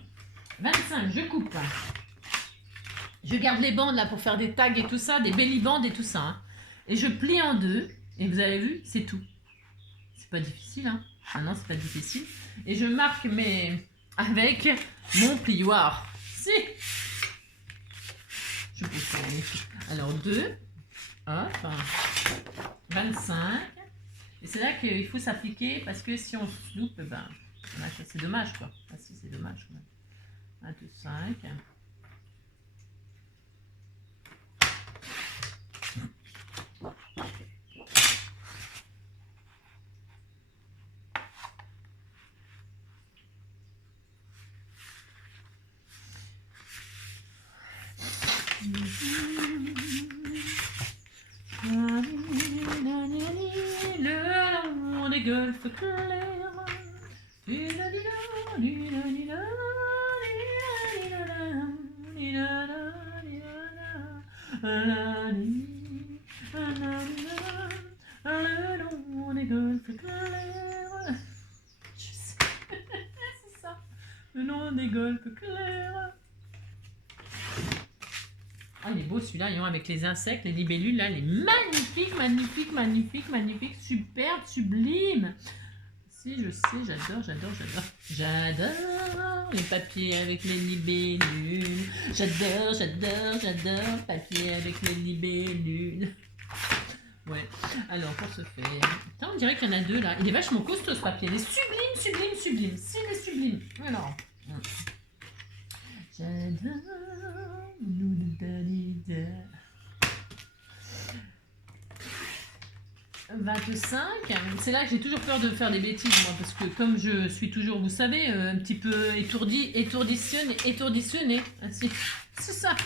25, je coupe. Je garde les bandes là pour faire des tags et tout ça, des belly bandes et tout ça. Hein. Et je plie en deux. Et vous avez vu, c'est tout. C'est pas difficile, hein. Ah non, c'est pas difficile. Et je marque mes... avec mon plioir. Si. Je peux faire... Alors 2. Hop. 25. Et c'est là qu'il faut s'appliquer parce que si on se loupe, ben, c'est dommage quoi. Ah si, c'est dommage quand même. 25. Le long des golfes clairs. Le long des golfes clairs. Je sais. C'est ça. Le long des golfes clairs. Ah, il est beau celui-là, avec les insectes, les libellules, là, il est magnifique, magnifique, magnifique, magnifique, superbe, sublime. Si, je sais, j'adore, j'adore, j'adore. J'adore les papiers avec les libellules. J'adore, j'adore, j'adore papier avec les libellules. Ouais, alors pour ce faire... Putain, on dirait qu'il y en a 2 là. Il est vachement costaud ce papier. Il est sublime, sublime, sublime. Si, il est sublime. Alors... J'adore... 25, c'est là que j'ai toujours peur de faire des bêtises moi, parce que comme je suis toujours, vous savez, un petit peu étourdissionnée. Ah, si. C'est ça.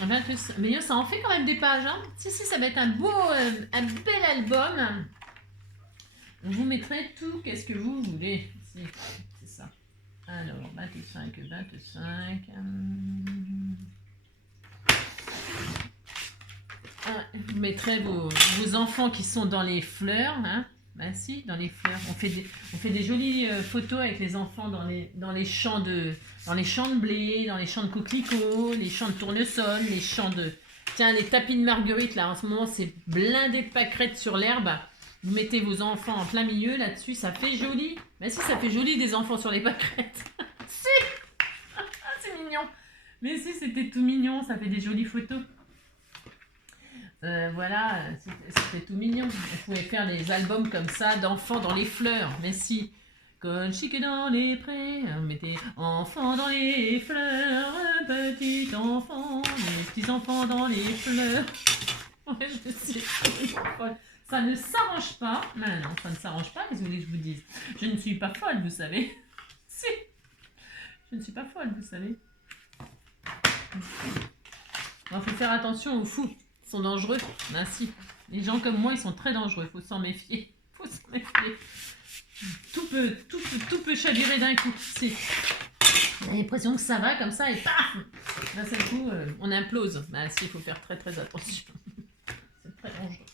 25. Mais ça en fait quand même des pages. Hein. Si, ça va être un bel album. Vous mettrez tout, qu'est-ce que vous voulez. Si, c'est ça. Alors, 25. Vous mettrez vos enfants qui sont dans les fleurs. Hein. Ben si, dans les fleurs. On fait des jolies photos avec les enfants dans les champs de blé, dans les champs de coquelicots, les champs de tournesol, les champs de... Tiens, les tapis de marguerite, là, en ce moment, c'est blindé de pâquerettes sur l'herbe. Vous mettez vos enfants en plein milieu, là-dessus, ça fait joli. Mais si, ça fait joli des enfants sur les pâquerettes. Si. C'est mignon. Mais si, c'était tout mignon, ça fait des jolies photos. Voilà, c'était tout mignon. On pouvait faire des albums comme ça d'enfants dans les fleurs. Mais si, comme chic dans les prés, on mettait enfants dans les fleurs, petit enfant, les petits enfants dans les fleurs. Ouais, je sais. Ça ne s'arrange pas. Mais non, ça ne s'arrange pas, qu'est-ce que vous voulez que je vous dise? Je ne suis pas folle, vous savez. Si. Je ne suis pas folle, vous savez. Il faut faire attention aux fous. Ils sont dangereux. Ben si. Les gens comme moi, ils sont très dangereux. Il faut s'en méfier. Faut s'en méfier. Tout peut chavirer d'un coup. Si. On a l'impression que ça va comme ça et paf! D'un seul coup, on implose. Ben si, il faut faire très très attention. C'est très dangereux.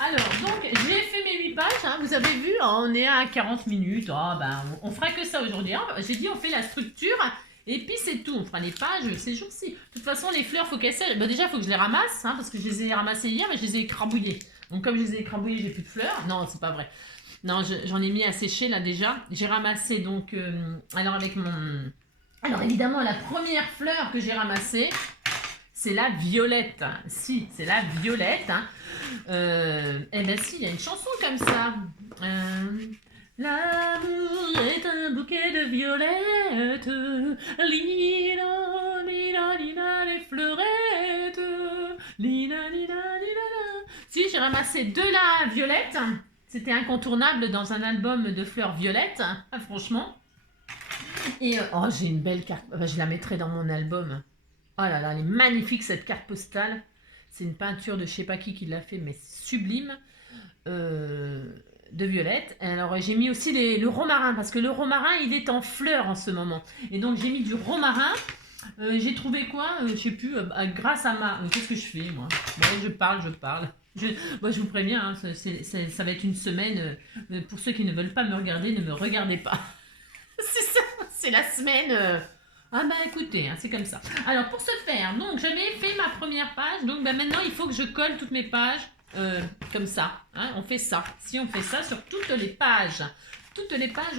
Alors, donc, j'ai fait mes 8 pages, hein, vous avez vu, on est à 40 minutes, on fera que ça aujourd'hui. Hein. J'ai dit, on fait la structure, et puis c'est tout, on fera les pages ces jours-ci. De toute façon, les fleurs, il faut qu'elles sèchent. Déjà, il faut que je les ramasse, hein, parce que je les ai ramassées hier, mais je les ai écrabouillées. Donc, comme je les ai écrabouillées, j'ai plus de fleurs. Non, c'est pas vrai. Non, j'en ai mis à sécher, là, déjà. J'ai ramassé, donc, alors, avec mon... Alors, évidemment, la première fleur que j'ai ramassée, c'est la violette. Si, c'est la violette. Hein. Eh ben si, il y a une chanson comme ça. L'amour est un bouquet de violettes. Lina, lina, lina, les fleurettes. Lina, lina, lina. Si, j'ai ramassé de la violette. C'était incontournable dans un album de fleurs violettes. Hein, franchement. Et oh, j'ai une belle carte. Je la mettrai dans mon album. Oh là là, elle est magnifique cette carte postale. C'est une peinture de je sais pas qui l'a fait, mais sublime. De violette. Alors j'ai mis aussi le romarin, parce que le romarin il est en fleurs en ce moment. Et donc j'ai mis du romarin. J'ai trouvé quoi je sais plus, grâce à ma... Qu'est-ce que je fais moi? Je parle. Moi je vous préviens, hein, ça va être une semaine. Pour ceux qui ne veulent pas me regarder, ne me regardez pas. C'est ça, c'est la semaine... Ah bah écoutez, hein, c'est comme ça. Alors pour ce faire, donc j'avais fait ma première page, donc maintenant il faut que je colle toutes mes pages comme ça. Hein, on fait ça. Si on fait ça sur toutes les pages. Toutes les pages.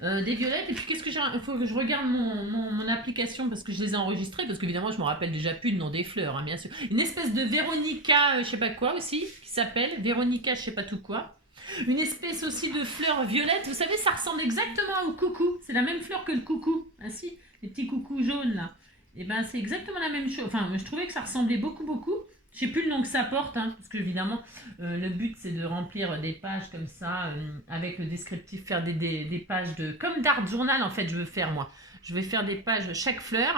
Des violettes. Et puis qu'est-ce que j'ai? Il faut que je regarde mon application parce que je les ai enregistrées, parce qu'évidemment je me rappelle déjà plus le nom des fleurs, hein, bien sûr. Une espèce de Véronica, je sais pas quoi aussi, qui s'appelle Véronica, je sais pas tout quoi. Une espèce aussi de fleur violette. Vous savez, ça ressemble exactement au coucou. C'est la même fleur que le coucou. Ah si, les petits coucous jaunes là. Et ben c'est exactement la même chose. Enfin, je trouvais que ça ressemblait beaucoup. Je sais plus le nom que ça porte, hein, parce que évidemment, le but c'est de remplir des pages comme ça, avec le descriptif, faire des pages de... Comme d'art journal en fait, je veux faire moi. Je vais faire des pages, chaque fleur,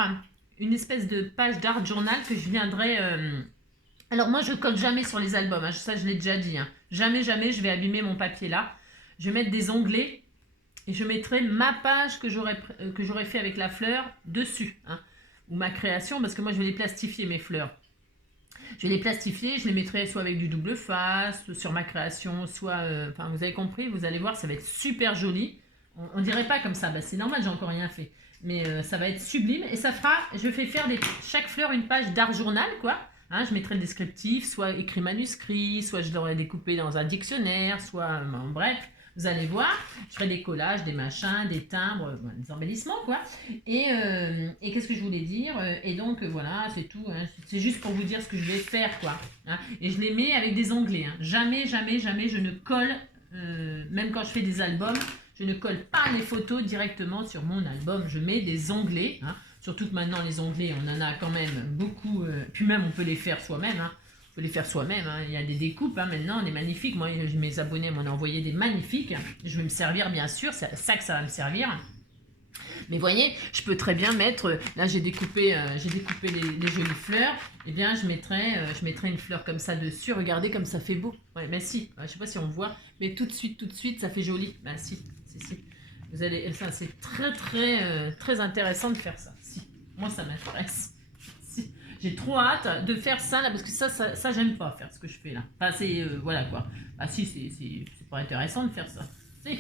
une espèce de page d'art journal que je viendrai... Alors moi je colle jamais sur les albums, hein, ça je l'ai déjà dit. Hein. Jamais je vais abîmer mon papier là. Je vais mettre des onglets et je mettrai ma page que j'aurais fait avec la fleur dessus. Hein, ou ma création, parce que moi je vais les plastifier mes fleurs. Je vais les plastifier, je les mettrai soit avec du double face, soit sur ma création, soit... Enfin vous avez compris, vous allez voir, ça va être super joli. On dirait pas comme ça, c'est normal, j'ai encore rien fait. Mais ça va être sublime et ça fera... Je fais faire chaque fleur une page d'art journal quoi. Hein, je mettrai le descriptif, soit écrit manuscrit, soit je l'aurai découpé dans un dictionnaire, soit... bref, vous allez voir. Je ferai des collages, des machins, des timbres, des embellissements, quoi. Et qu'est-ce que je voulais dire? Et donc, voilà, c'est tout. Hein. C'est juste pour vous dire ce que je vais faire, quoi. Hein. Et je les mets avec des onglets. Hein. Jamais, je ne colle, même quand je fais des albums, je ne colle pas les photos directement sur mon album. Je mets des onglets, hein. Surtout que maintenant, les onglets, on en a quand même beaucoup. Puis même, on peut les faire soi-même. Hein. On peut les faire soi-même. Hein. Il y a des découpes hein, maintenant, des magnifiques. Moi, mes abonnés m'en ont envoyé des magnifiques. Je vais me servir, bien sûr. C'est ça que ça va me servir. Mais voyez, je peux très bien mettre... Là, j'ai découpé les jolies fleurs. Eh bien, je mettrai une fleur comme ça dessus. Regardez comme ça fait beau. Ouais, mais si. Je ne sais pas si on voit. Mais tout de suite, ça fait joli. Ben si. Vous allez, ça, c'est très intéressant de faire ça. Si, moi ça m'intéresse. Si. J'ai trop hâte de faire ça là parce que ça j'aime pas faire ce que je fais là. Enfin c'est voilà quoi. Ah si c'est pas intéressant de faire ça. Si.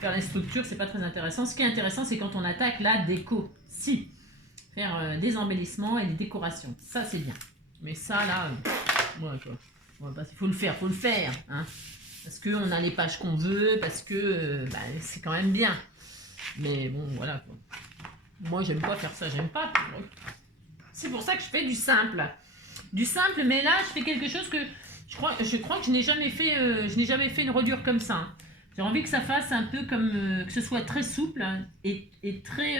Faire la structure c'est pas très intéressant. Ce qui est intéressant c'est quand on attaque la déco. Si. Faire des embellissements et des décorations. Ça c'est bien. Mais ça là, voilà quoi. Il faut le faire. Hein. Parce qu'on a les pages qu'on veut, parce que c'est quand même bien. Mais bon, voilà quoi. Moi, j'aime pas faire ça, j'aime pas. C'est pour ça que je fais du simple. Du simple, mais là, je fais quelque chose que je crois que je n'ai jamais fait une reliure comme ça. Hein. J'ai envie que ça fasse un peu comme... que ce soit très souple hein, et très...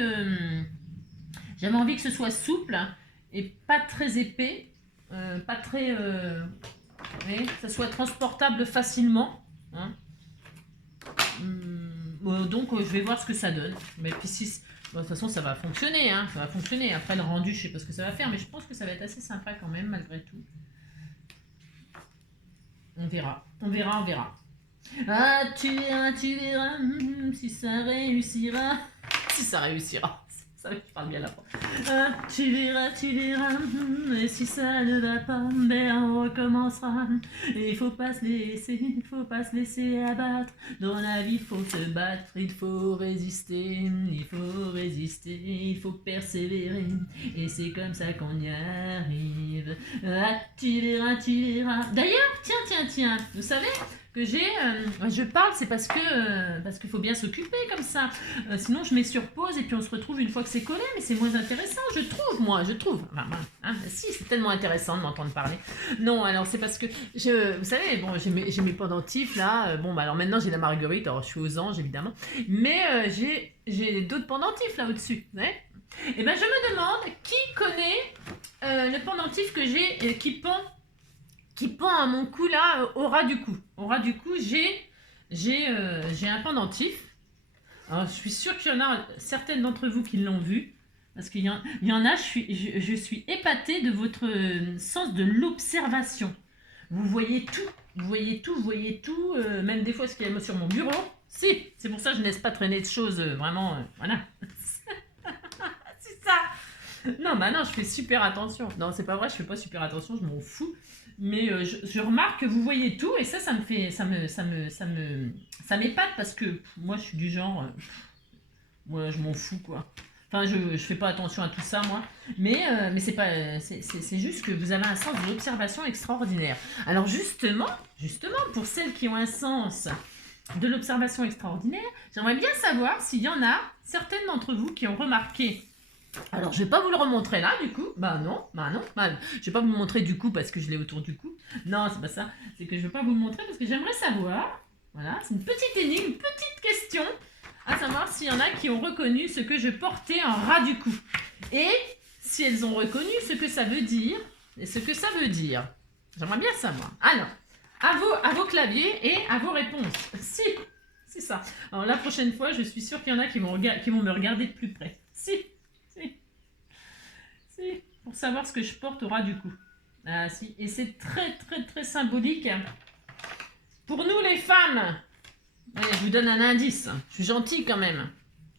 J'avais envie que ce soit souple hein, et pas très épais. pas très... que ça soit transportable facilement. Hein. Donc je vais voir ce que ça donne. Mais puis si... Bon, de toute façon ça va fonctionner. Hein, ça va fonctionner. Après le rendu, je sais pas ce que ça va faire. Mais je pense que ça va être assez sympa quand même, malgré tout. On verra. On verra, on verra. Ah, tu verras, si ça réussira. Si ça réussira. Ça, je parle bien là-bas. Ah, tu verras, et si ça ne va pas, ben on recommencera. Il faut pas se laisser abattre. Dans la vie, il faut se battre, il faut résister, il faut persévérer. Et c'est comme ça qu'on y arrive. Ah, tu verras. D'ailleurs, tiens, vous savez que je parle, c'est parce qu'il faut bien s'occuper comme ça. Sinon, je mets sur pause et puis on se retrouve une fois que c'est collé, mais c'est moins intéressant, je trouve. Enfin, si, c'est tellement intéressant de m'entendre parler. Non, alors c'est parce que, vous savez, bon, j'ai mes pendentifs là. Bon, bah, alors maintenant j'ai la marguerite, alors je suis aux anges évidemment, mais j'ai d'autres pendentifs là au-dessus. Et ben je me demande qui connaît le pendentif que j'ai qui pend à mon cou là, au ras du cou. Au ras du cou, j'ai un pendentif. Alors, je suis sûre qu'il y en a certaines d'entre vous qui l'ont vu. Parce qu'il y en a, je suis épatée de votre sens de l'observation. Vous voyez tout, même des fois ce qu'il y a sur mon bureau. Si, c'est pour ça que je ne laisse pas traîner de choses, vraiment, voilà. C'est ça. Non, bah non, je fais super attention. Non, c'est pas vrai, je fais pas super attention, je m'en fous. Mais je remarque que vous voyez tout et ça m'épate parce que moi je suis du genre, moi je m'en fous quoi. Enfin je fais pas attention à tout ça moi, mais c'est juste que vous avez un sens de l'observation extraordinaire. Alors justement pour celles qui ont un sens de l'observation extraordinaire, j'aimerais bien savoir s'il y en a certaines d'entre vous qui ont remarqué. Alors, je vais pas vous le remontrer là, du coup. Bah non. Je vais pas vous le montrer du coup parce que je l'ai autour du cou. Non, c'est pas ça. C'est que je vais pas vous le montrer parce que j'aimerais savoir. Voilà, c'est une petite énigme, une petite question. À savoir s'il y en a qui ont reconnu ce que je portais en ras du cou. Et si elles ont reconnu ce que ça veut dire. Et ce que ça veut dire. J'aimerais bien savoir. Alors, à vos claviers et à vos réponses. Si, c'est ça. Alors, la prochaine fois, je suis sûre qu'il y en a qui vont me regarder de plus près. Si. Pour savoir ce que je porte au ras du cou. Ah si, et c'est très symbolique pour nous les femmes. Allez, je vous donne un indice. Je suis gentille quand même.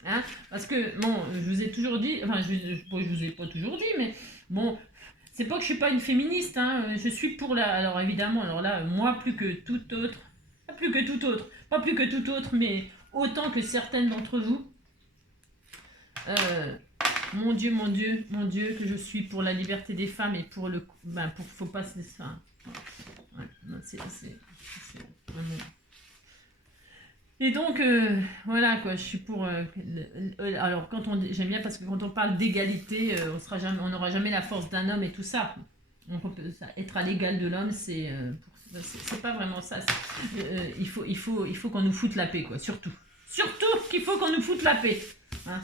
Hein, parce que, bon, je vous ai toujours dit, enfin, je vous ai pas toujours dit, mais bon, c'est pas que je suis pas une féministe, hein, je suis pour la... Alors évidemment, alors là, moi, pas plus que tout autre, mais autant que certaines d'entre vous. Mon Dieu, que je suis pour la liberté des femmes et pour le... faut pas... C'est ça. Ouais, non, c'est et donc, voilà, quoi, je suis pour... alors, j'aime bien parce que quand on parle d'égalité, on n'aura jamais la force d'un homme et tout ça. Donc, être à l'égal de l'homme, c'est pas vraiment ça. Il faut qu'on nous foute la paix, quoi, surtout. Surtout qu'il faut qu'on nous foute la paix. Hein.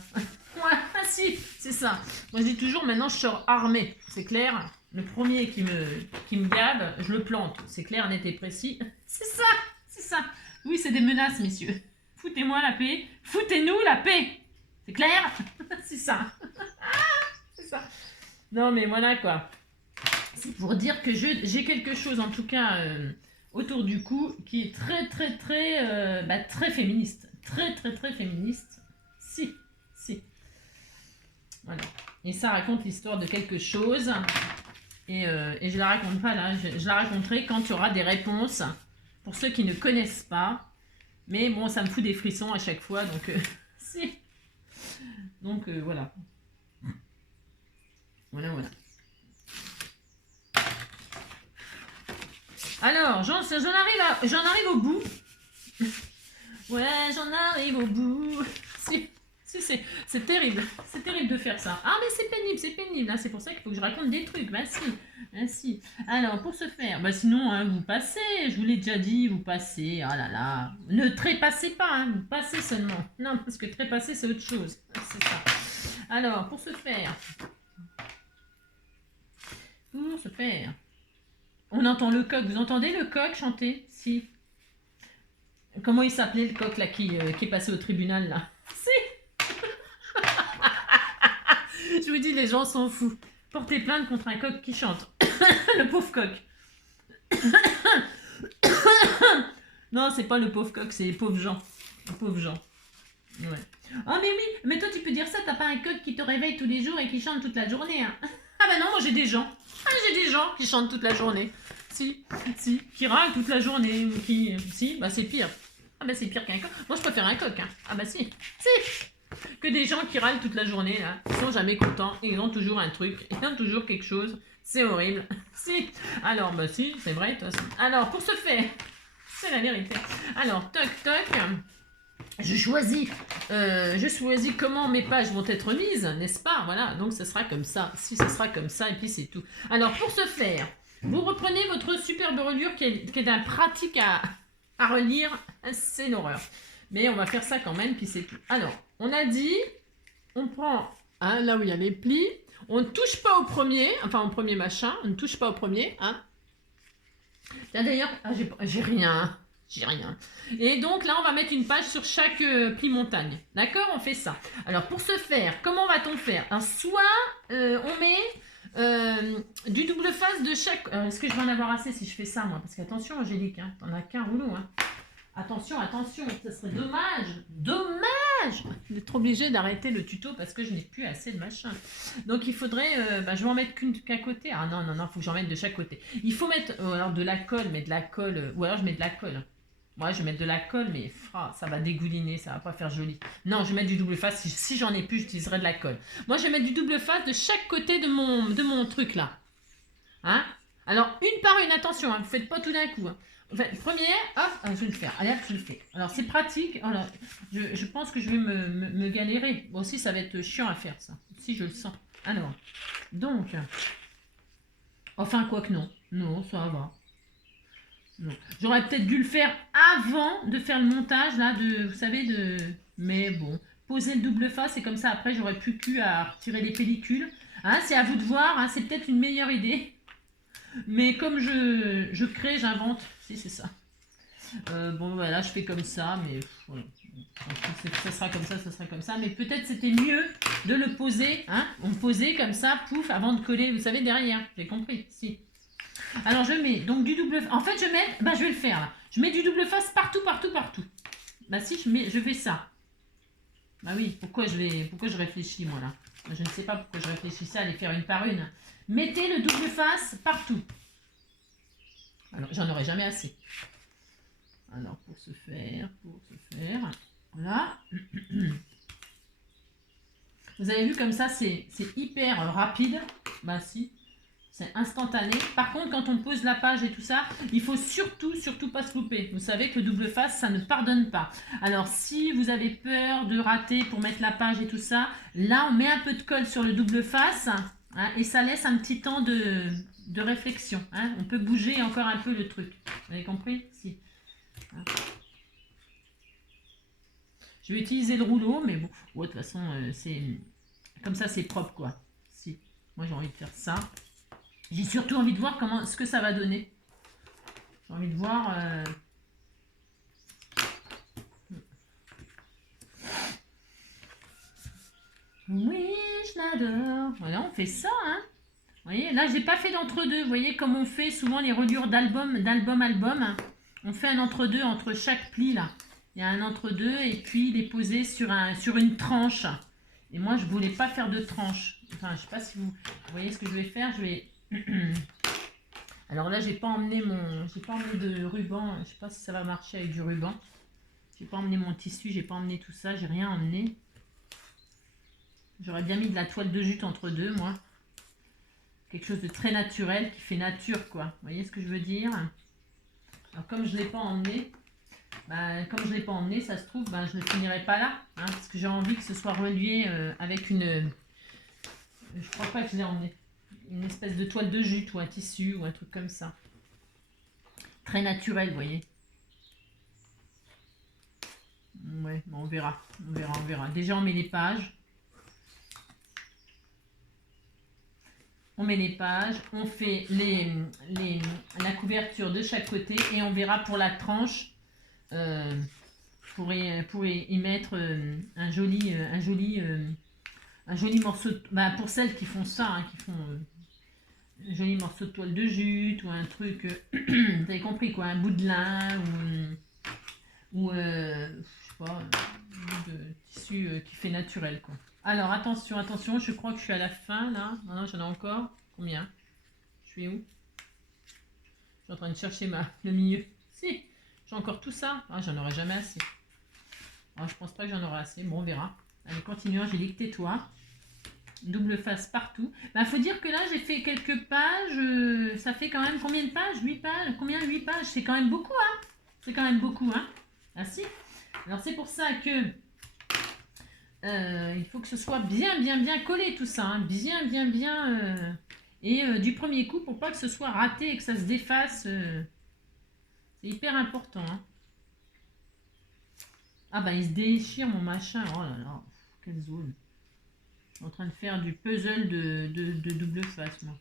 Ouais, si, c'est ça. Moi je dis toujours, maintenant je sors armée, c'est clair. Le premier qui me gave, je le plante. C'est clair, net et précis. C'est ça. Oui, c'est des menaces, messieurs. Foutez-moi la paix. Foutez-nous la paix. C'est clair. C'est ça. C'est ça. Non, mais voilà quoi. C'est pour dire que j'ai quelque chose, en tout cas, autour du cou, qui est très féministe. Très féministe. Si. Voilà. Et ça raconte l'histoire de quelque chose. Et je la raconte pas là. Je la raconterai quand il y aura des réponses. Pour ceux qui ne connaissent pas. Mais bon, ça me fout des frissons à chaque fois. Donc, si. Donc, voilà. Voilà. Alors, j'en arrive au bout. Ouais, j'en arrive au bout. Si. C'est terrible. C'est terrible de faire ça. Ah, mais c'est pénible. Hein. C'est pour ça qu'il faut que je raconte des trucs. Bah si. Alors, pour ce faire, sinon, hein, vous passez. Je vous l'ai déjà dit, vous passez. Ah là là. Ne trépassez pas, hein, vous passez seulement. Non, parce que trépasser, c'est autre chose. C'est ça. Alors, pour ce faire, Pour se faire. On entend le coq. Vous entendez le coq chanter? Si. Comment il s'appelait le coq là qui est passé au tribunal là? Si. Je vous dis, les gens sont fous. Portez plainte contre un coq qui chante. Le pauvre coq. Non, c'est pas le pauvre coq, c'est les pauvres gens. Les pauvres gens. Ouais. Oh mais oui, mais toi tu peux dire ça, t'as pas un coq qui te réveille tous les jours et qui chante toute la journée. Hein. Ah bah non, moi j'ai des gens. Ah, j'ai des gens qui chantent toute la journée. Si, qui râlent toute la journée. Si, bah c'est pire. Ah bah c'est pire qu'un coq. Moi je préfère un coq. Hein. Ah bah si. Que des gens qui râlent toute la journée, là. Ils sont jamais contents. Ils ont toujours un truc. Ils ont toujours quelque chose. C'est horrible. Si. Alors, bah si, c'est vrai de toute façon. Alors, pour ce faire, c'est la vérité. Alors, toc, toc. Je choisis comment mes pages vont être mises, n'est-ce pas? Voilà, donc ce sera comme ça. Si, ce sera comme ça, et puis c'est tout. Alors, pour ce faire, vous reprenez votre superbe reliure qui est d'un pratique à relire. C'est une horreur. Mais on va faire ça quand même, puis c'est tout. Alors, on a dit, on prend là où il y a les plis. On ne touche pas au premier, enfin au premier machin. On ne touche pas au premier. Hein. D'ailleurs, j'ai rien. J'ai rien. Et donc là, on va mettre une page sur chaque pli montagne. D'accord? On fait ça. Alors, pour ce faire, comment va-t-on faire? Soit on met du double face de chaque... Est-ce que je vais en avoir assez si je fais ça, moi? Parce qu'attention, Angélique, hein, t'en as qu'un rouleau. Hein. Attention, attention, ça serait dommage d'être obligé d'arrêter le tuto parce que je n'ai plus assez de machin. Donc il faudrait, je vais en mettre qu'un côté. Ah non, faut que j'en mette de chaque côté. Il faut mettre alors de la colle, mais de la colle, ou alors je mets de la colle. Moi, je vais mettre de la colle, mais ça va dégouliner, ça va pas faire joli. Non, je vais mettre du double face. Si j'en ai plus, j'utiliserai de la colle. Moi, je vais mettre du double face de chaque côté de mon truc là. Hein? Alors, une par une, attention, hein, vous ne faites pas tout d'un coup. Hein. Enfin, première, hop, je vais le faire. Allez, hop, je le fais. Alors, c'est pratique. Alors, je pense que je vais me galérer. Bon, aussi, ça va être chiant à faire, ça. Si, je le sens. Alors, donc, enfin, quoi que non. Non, ça va. J'aurais peut-être dû le faire avant de faire le montage, là, vous savez, mais bon, poser le double face, et comme ça, après, j'aurais plus qu'à à retirer les pellicules. Hein, c'est à vous de voir, hein, c'est peut-être une meilleure idée. Mais comme je crée, j'invente. Si, c'est ça. Bon, voilà, je fais comme ça, mais voilà. Ça sera comme ça, ça sera comme ça. Mais peut-être c'était mieux de le poser. Hein, on me posait comme ça, pouf, avant de coller, vous savez, derrière. J'ai compris, si. Alors, je mets donc du double... En fait, je vais le faire, là. Je mets du double face partout, partout, partout. Bah si, je fais ça. Bah oui, pourquoi je réfléchis, moi, là? Je ne sais pas pourquoi je réfléchissais à les faire une par une. Mettez le double face partout. Alors, j'en aurai jamais assez. Alors, pour ce faire, voilà. Vous avez vu comme ça, c'est hyper rapide. Bah si, c'est instantané. Par contre, quand on pose la page et tout ça, il faut surtout pas se louper. Vous savez que le double face, ça ne pardonne pas. Alors, si vous avez peur de rater pour mettre la page et tout ça, là, on met un peu de colle sur le double face. Hein, et ça laisse un petit temps de réflexion. Hein. On peut bouger encore un peu le truc. Vous avez compris? Si. Hein. Je vais utiliser le rouleau, mais bon, de toute façon, c'est comme ça, c'est propre, quoi. Si. Moi, j'ai envie de faire ça. J'ai surtout envie de voir ce que ça va donner. J'ai envie de voir... Oui, je l'adore. Voilà, on fait ça, hein. Vous voyez, là, j'ai pas fait d'entre-deux. Vous voyez, comme on fait souvent les reliures d'album. On fait un entre-deux entre chaque pli, là. Il y a un entre-deux et puis il est posé sur une tranche. Et moi, je voulais pas faire de tranche. Enfin, je sais pas si vous voyez ce que je vais faire. Je vais... Alors là, j'ai pas emmené de ruban. Je sais pas si ça va marcher avec du ruban. J'ai pas emmené mon tissu, j'ai pas emmené tout ça, j'ai rien emmené. J'aurais bien mis de la toile de jute entre deux, moi. Quelque chose de très naturel, qui fait nature, quoi. Vous voyez ce que je veux dire? Alors, comme je l'ai pas emmené, ça se trouve, je ne finirai pas là. Hein, parce que j'ai envie que ce soit relié avec une... Je crois pas que je l'ai emmené. Une espèce de toile de jute ou un tissu ou un truc comme ça. Très naturel, vous voyez. Ouais, bon, on verra. Déjà, on met les pages. on met les pages, on fait la couverture de chaque côté et on verra pour la tranche, pour y mettre un joli morceau, pour celles qui font ça, hein, qui font un joli morceau de toile de jute ou un truc, vous avez compris quoi, un bout de lin ou je sais pas, un bout de tissu qui fait naturel quoi. Alors attention, attention, je crois que je suis à la fin là. Non, j'en ai encore. Combien? Je suis où? Je suis en train de chercher le milieu. Si, j'ai encore tout ça. Ah, j'en aurai jamais assez. Ah, je pense pas que j'en aurai assez. Bon, on verra. Allez, continuons. J'ai dit tais-toi. Double face partout. Faut dire que là, j'ai fait quelques pages. Ça fait quand même combien de pages? 8 pages. Combien? 8 pages. C'est quand même beaucoup, hein? C'est quand même beaucoup, hein? Ah si. Alors, c'est pour ça que il faut que ce soit bien collé tout ça. Hein? Bien. Et du premier coup, pour pas que ce soit raté et que ça se défasse. C'est hyper important. Hein? Ah il se déchire mon machin. Oh là là. Quelle zone. Je suis en train de faire du puzzle de double face, moi.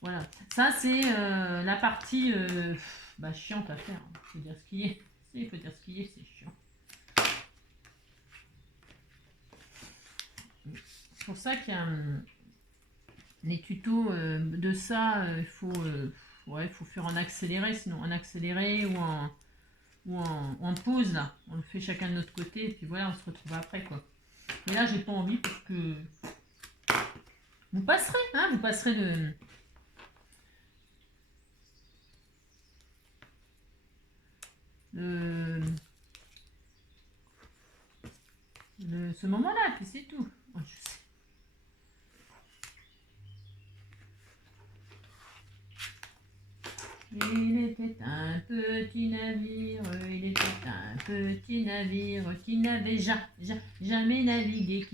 Voilà. Ça, c'est la partie chiante à faire. Il faut dire ce qui est. Il faut dire ce qui est, c'est chiant. C'est pour ça qu'il y a les tutos de ça, il faut faire en accéléré, sinon en accéléré ou en pause là. On le fait chacun de notre côté et puis voilà, on se retrouve après quoi. Mais là, j'ai pas envie parce que vous passerez, hein, vous passerez ce moment-là, puis c'est tout. Oh, je sais. Il était un petit navire, qui n'avait jamais navigué,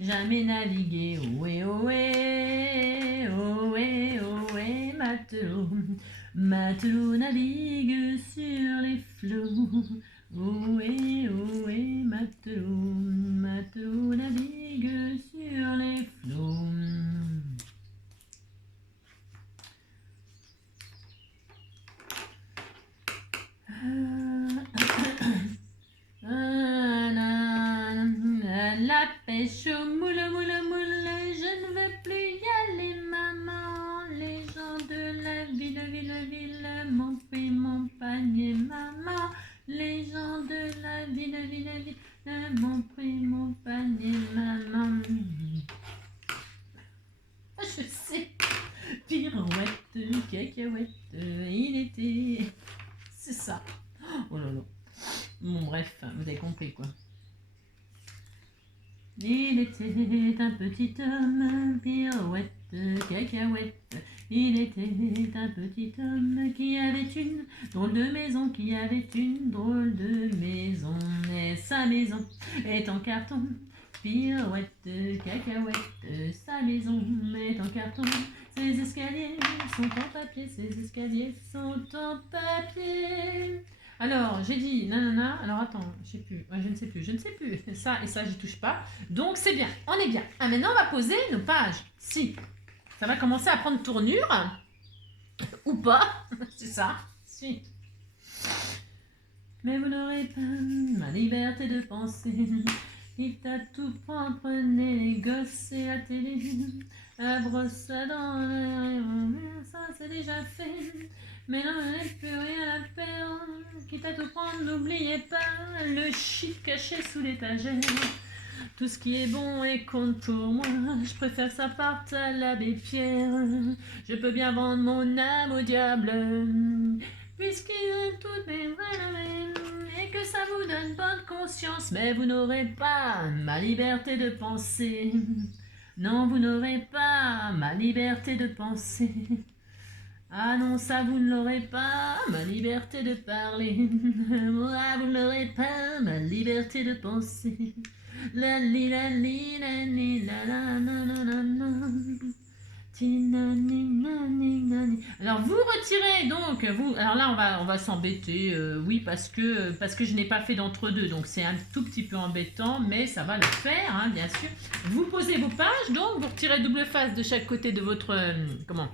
jamais navigué. Ohé, ohé, ohé, ohé, matelot navigue sur les flots. Ohé, ohé, matelot navigue sur les flots. La pêche au moule, je ne veux plus y aller, maman. Les gens de la ville m'ont pris mon panier, maman. Les gens de la ville m'ont pris mon panier, maman. Je sais, pirouette, cacahuète, il était... C'est ça. Oh là là. Bon, bref, vous avez compris quoi. Il était un petit homme, pirouette, cacahuète. Il était un petit homme qui avait une drôle de maison, Et sa maison est en carton, pirouette, cacahuète. Sa maison est en carton. Ses escaliers sont en papier. Alors, j'ai dit nanana. Alors, attends, je sais plus. Ouais, je ne sais plus. Ça et ça, j'y touche pas. Donc, c'est bien. On est bien. Ah, maintenant, on va poser nos pages. Si. Ça va commencer à prendre tournure. Ou pas. C'est ça. Si. Mais vous n'aurez pas ma liberté de penser. Il t'a tout prend, prenez les gosses et la télé. La brosse à dents, ça c'est déjà fait. Mais non, il n'y a plus rien à faire. Quitte à tout prendre, n'oubliez pas le shit caché sous l'étagère. Tout ce qui est bon et compte pour moi. Je préfère ça parte à l'abbé Pierre. Je peux bien vendre mon âme au diable, puisqu'il est toutes mes vraies et que ça vous donne bonne conscience. Mais vous n'aurez pas ma liberté de penser. Non, vous n'aurez pas ma liberté de penser. Ah non, ça vous ne l'aurez pas, ma liberté de parler. Moi, vous n'aurez pas ma liberté de penser. La li la li la li la la na na na na. Alors vous retirez donc, alors là on va s'embêter, oui parce que je n'ai pas fait d'entre-deux, donc c'est un tout petit peu embêtant, mais ça va le faire, hein, bien sûr. Vous posez vos pages, donc vous retirez double face de chaque côté de votre, comment?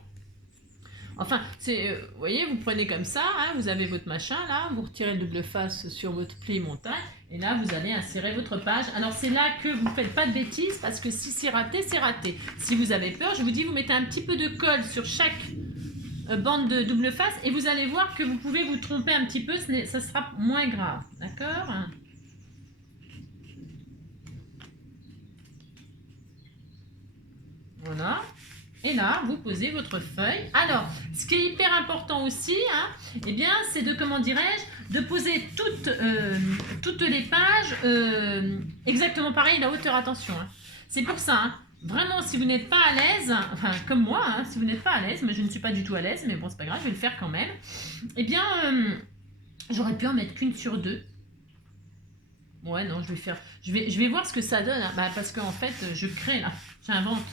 Enfin, c'est, vous voyez, vous prenez comme ça, hein, vous avez votre machin là, vous retirez le double face sur votre pli montagne, et là vous allez insérer votre page. Alors c'est là que vous ne faites pas de bêtises, parce que si c'est raté, c'est raté. Si vous avez peur, je vous dis, vous mettez un petit peu de colle sur chaque bande de double face, et vous allez voir que vous pouvez vous tromper un petit peu, ça sera moins grave, d'accord? Voilà. Et là, vous posez votre feuille. Alors, ce qui est hyper important aussi, hein, eh bien, c'est de, comment dirais-je, de poser toutes les pages exactement pareil, la hauteur, attention. Hein. C'est pour ça, hein, vraiment, si vous n'êtes pas à l'aise, enfin, comme moi, hein, si vous n'êtes pas à l'aise, mais je ne suis pas du tout à l'aise, mais bon, c'est pas grave, je vais le faire quand même, eh bien, j'aurais pu en mettre qu'une sur deux. Ouais, non, je vais voir ce que ça donne, hein. Bah, parce qu'en fait, je crée, là, j'invente.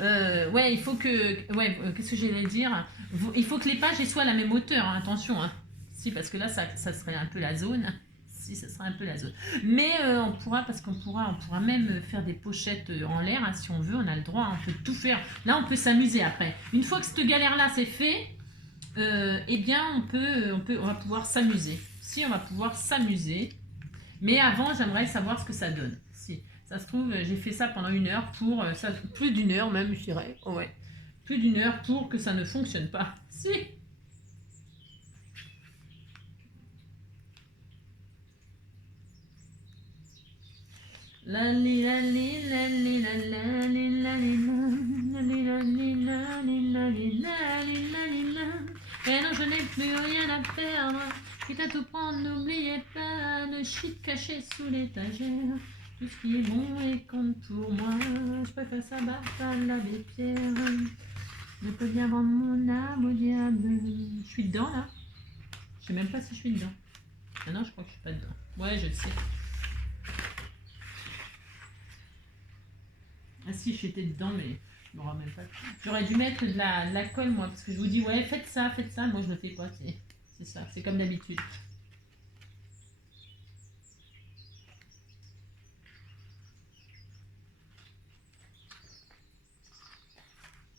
Ouais, il faut que. Ouais, qu'est-ce que j'allais dire? Il faut que les pages soient à la même hauteur, hein, attention. Hein. Si, parce que là, ça serait un peu la zone. Si, ça serait un peu la zone. Mais on pourra, parce on pourra même faire des pochettes en l'air, hein, si on veut, on a le droit, on peut tout faire. Là, on peut s'amuser après. Une fois que cette galère-là, c'est fait, eh bien, on va pouvoir s'amuser. Si, on va pouvoir s'amuser. Mais avant, j'aimerais savoir ce que ça donne. Si. Ça se trouve, j'ai fait ça pendant 1 heure pour... plus d'1 heure même, je dirais. Oh ouais. Plus d'1 heure pour que ça ne fonctionne pas. Si. Et non, je n'ai plus rien à perdre. Quitte à tout prendre, n'oubliez pas le shit caché sous l'étagère. Tout ce qui est bon et compte pour moi. Je préfère ça battre à l'abbé Pierre. Je peux bien vendre mon âme au diable. Je suis dedans là? Je sais même pas si je suis dedans. Ah non, je crois que je suis pas dedans. Ouais, je le sais. Ah si, j'étais dedans, mais je me rappelle pas. J'aurais dû mettre de la colle moi, parce que je vous dis, ouais, faites ça. Moi, je le fais pas. C'est ça, c'est comme d'habitude.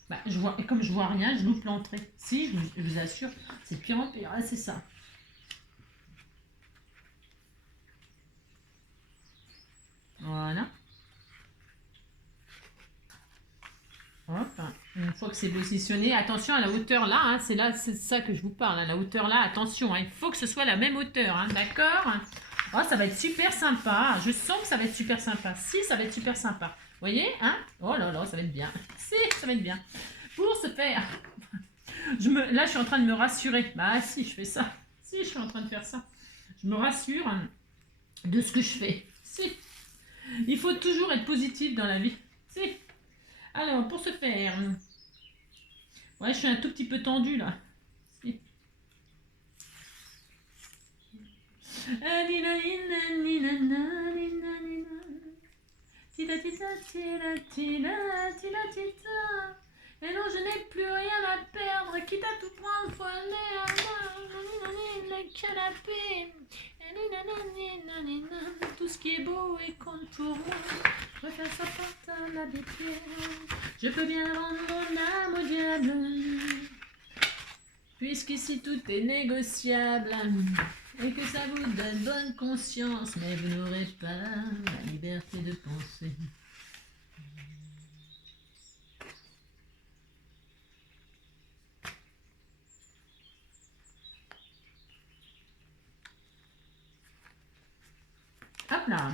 Bah, comme je vois rien, je loupe l'entrée. Si, je vous assure, c'est de pire en pire. Ah, c'est ça. Voilà. Hop. Une fois que c'est positionné, attention à la hauteur là, hein, c'est ça que je vous parle. Hein, la hauteur là, attention, hein, il faut que ce soit la même hauteur, hein, d'accord? Oh, ça va être super sympa. Je sens que ça va être super sympa. Si, ça va être super sympa. Vous voyez, hein? Oh là là, ça va être bien. Si, ça va être bien. Pour ce faire, là, je suis en train de me rassurer. Bah si, je fais ça. Si, je suis en train de faire ça. Je me rassure de ce que je fais. Si. Il faut toujours être positif dans la vie. Si. Alors, pour ce faire, ouais, je suis un tout petit peu tendue là. Si. Et non, je n'ai plus rien à perdre, quitte à tout prendre, faut aller à le canapé. Tout ce qui est beau et compte pour moi. Je préfère ça porte à la pierre. Je peux bien rendre mon âme au diable. Puisqu'ici tout est négociable. Et que ça vous donne bonne conscience, mais vous n'aurez pas la liberté de penser. Hop là,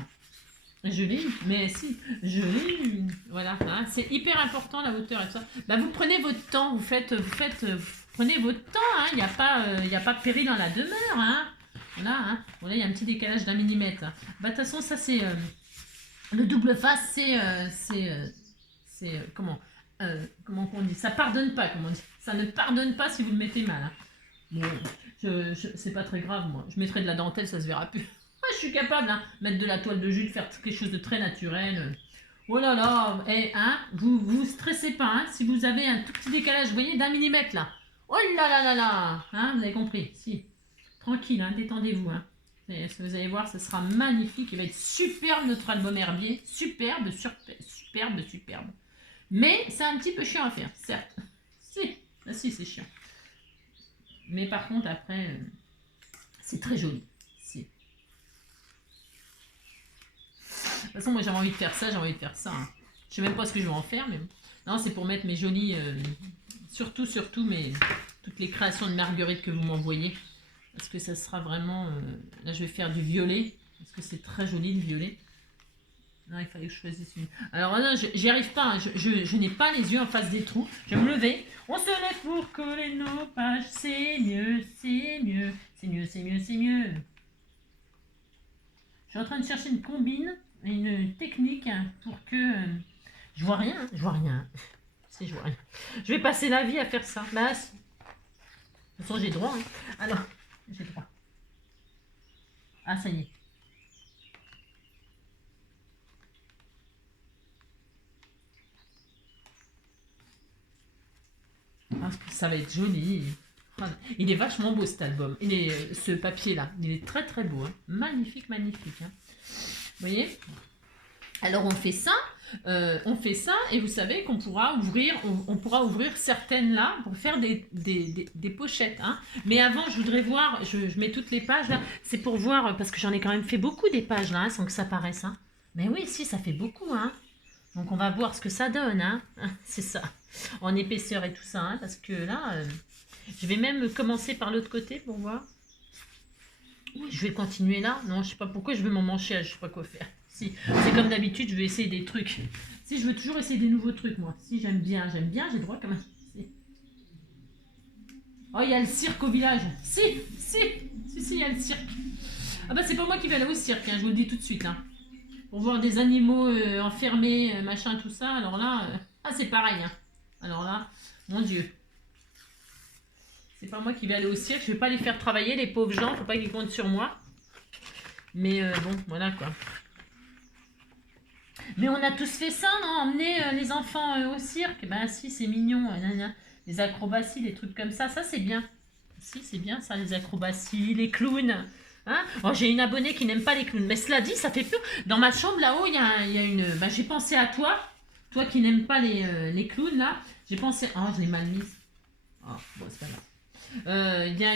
je l'ai eu, mais si, je l'ai eu. Voilà, hein, c'est hyper important la hauteur et tout ça. Bah, vous prenez votre temps, vous prenez votre temps, hein, il n'y a pas péril dans la demeure. Hein. Voilà, hein. Bon, là il y a un petit décalage d'1 millimètre. Hein. Bah, de toute façon, ça c'est le double face, comment on dit, ça pardonne pas, comment on dit. Ça ne pardonne pas si vous le mettez mal. Hein. Bon, c'est pas très grave, moi. Je mettrai de la dentelle, ça se verra plus. Je suis capable, hein, mettre de la toile de jus, de faire quelque chose de très naturel. Oh là là, hein, vous stressez pas, hein, si vous avez un tout petit décalage, vous voyez, d'1 millimètre là. Oh là là là là, hein, vous avez compris, si. Tranquille, hein, détendez-vous. Hein. Ce que vous allez voir, ce sera magnifique. Il va être superbe, notre album herbier. Superbe, superbe, superbe. Mais c'est un petit peu chiant à faire, certes. Si, ah, si c'est chiant. Mais par contre, après, c'est très joli. Si. De toute façon, moi, j'avais envie de faire ça, j'ai envie de faire ça. Hein. Je sais même pas ce que je vais en faire, mais non, c'est pour mettre mes jolis... surtout, toutes les créations de Marguerite que vous m'envoyez. Parce que ça sera vraiment... là, je vais faire du violet. Parce que c'est très joli, le violet. Non, il fallait que je choisisse une. Alors là, j'y arrive pas. Hein. Je n'ai pas les yeux en face des trous. Je vais me lever. On se lève pour coller nos pages. C'est mieux, c'est mieux. C'est mieux, c'est mieux, c'est mieux. Je suis en train de chercher une combine, une technique pour que... je vois rien, je vois rien. Si, je vois rien. Je vais passer la vie à faire ça. Bah, de toute façon, j'ai droit. Hein. Alors, j'ai droit. Ah, ça y est. Ah, ça va être joli. Il est vachement beau cet album. Ce papier-là, il est très très beau. Hein. Magnifique, magnifique. Hein. Vous voyez? Alors on fait ça et vous savez qu'on pourra ouvrir, on pourra ouvrir certaines là pour faire des pochettes. Hein. Mais avant, je voudrais voir, je mets toutes les pages là, c'est pour voir, parce que j'en ai quand même fait beaucoup des pages là, hein, sans que ça paraisse. Hein. Mais oui, si, ça fait beaucoup. Hein. Donc on va voir ce que ça donne. Hein. C'est ça, en épaisseur et tout ça. Hein, parce que là, je vais même commencer par l'autre côté pour voir. Oui, je vais continuer là. Non, je sais pas pourquoi je veux m'en mancher, je sais pas quoi faire. Si, c'est comme d'habitude, je vais essayer des trucs. Si, je veux toujours essayer des nouveaux trucs, moi. Si, j'aime bien, j'ai le droit quand même. Si. Oh, il y a le cirque au village. Si, il y a le cirque. Ah bah, c'est pas moi qui vais aller au cirque, hein, je vous le dis tout de suite. Hein. Pour voir des animaux enfermés, machin, tout ça. Alors là, c'est pareil. Hein. Alors là, mon Dieu. C'est pas moi qui vais aller au cirque. Je vais pas les faire travailler, les pauvres gens. Faut pas qu'ils comptent sur moi. Mais bon, voilà quoi. Mais on a tous fait ça, non? Emmener les enfants au cirque. Ben si, c'est mignon. Les acrobaties, les trucs comme ça. Ça, c'est bien. Si, c'est bien ça, les acrobaties, les clowns. Hein? Oh, j'ai une abonnée qui n'aime pas les clowns. Mais cela dit, ça fait peur. Dans ma chambre, là-haut, il y a une... Ben, j'ai pensé à toi. Toi qui n'aimes pas les clowns, là. J'ai pensé... Oh, je l'ai mal mise. Oh, bon, c'est pas grave. Il y a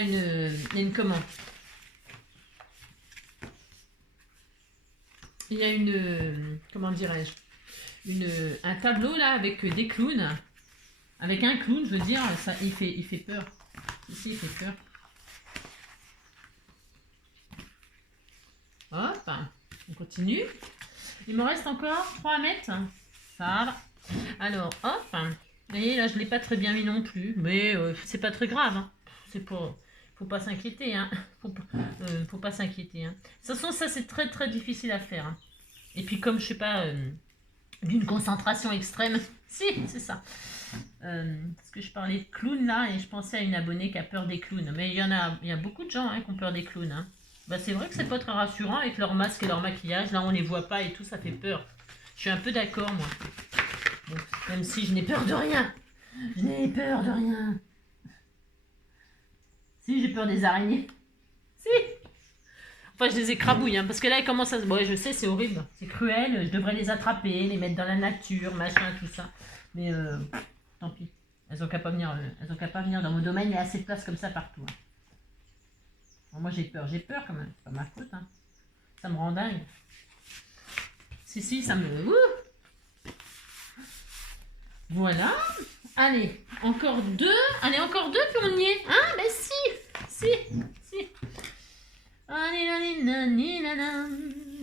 une commande. Il y a comment dirais-je, un tableau là avec des clowns. Avec un clown, je veux dire, ça, il fait peur. Ici, il fait peur. Hop, on continue. Il me reste encore 3 à mettre. Ça va. Alors, hop. Vous voyez, là, je ne l'ai pas très bien mis non plus. Mais c'est pas très grave. Hein. C'est pas... Faut pas s'inquiéter, hein. Faut pas s'inquiéter, hein. De toute façon, ça, c'est très, très difficile à faire. Hein. Et puis, comme, je sais pas, d'une concentration extrême. Si, c'est ça. Parce que je parlais de clowns, là, et je pensais à une abonnée qui a peur des clowns. Mais il y a beaucoup de gens hein, qui ont peur des clowns. Hein. Bah, c'est vrai que c'est pas très rassurant avec leur masque et leur maquillage. Là, on les voit pas et tout, ça fait peur. Je suis un peu d'accord, moi. Bon, même si je n'ai peur de rien. Je n'ai peur de rien. Si, j'ai peur des araignées. Si. Enfin, je les écrabouille, hein, parce que là, elles commencent à... Bon, je sais, c'est horrible. C'est cruel. Je devrais les attraper, les mettre dans la nature, machin, tout ça. Mais tant pis. Elles ont qu'à pas venir. Elles ont qu'à pas venir dans mon domaine. Il y a assez de place comme ça partout. Hein. Bon, moi, j'ai peur quand même. C'est pas ma faute. Hein. Ça me rend dingue. Si, ça me... Voilà. Allez, encore 2. Allez, encore 2, puis on y est. Hein? Mais si.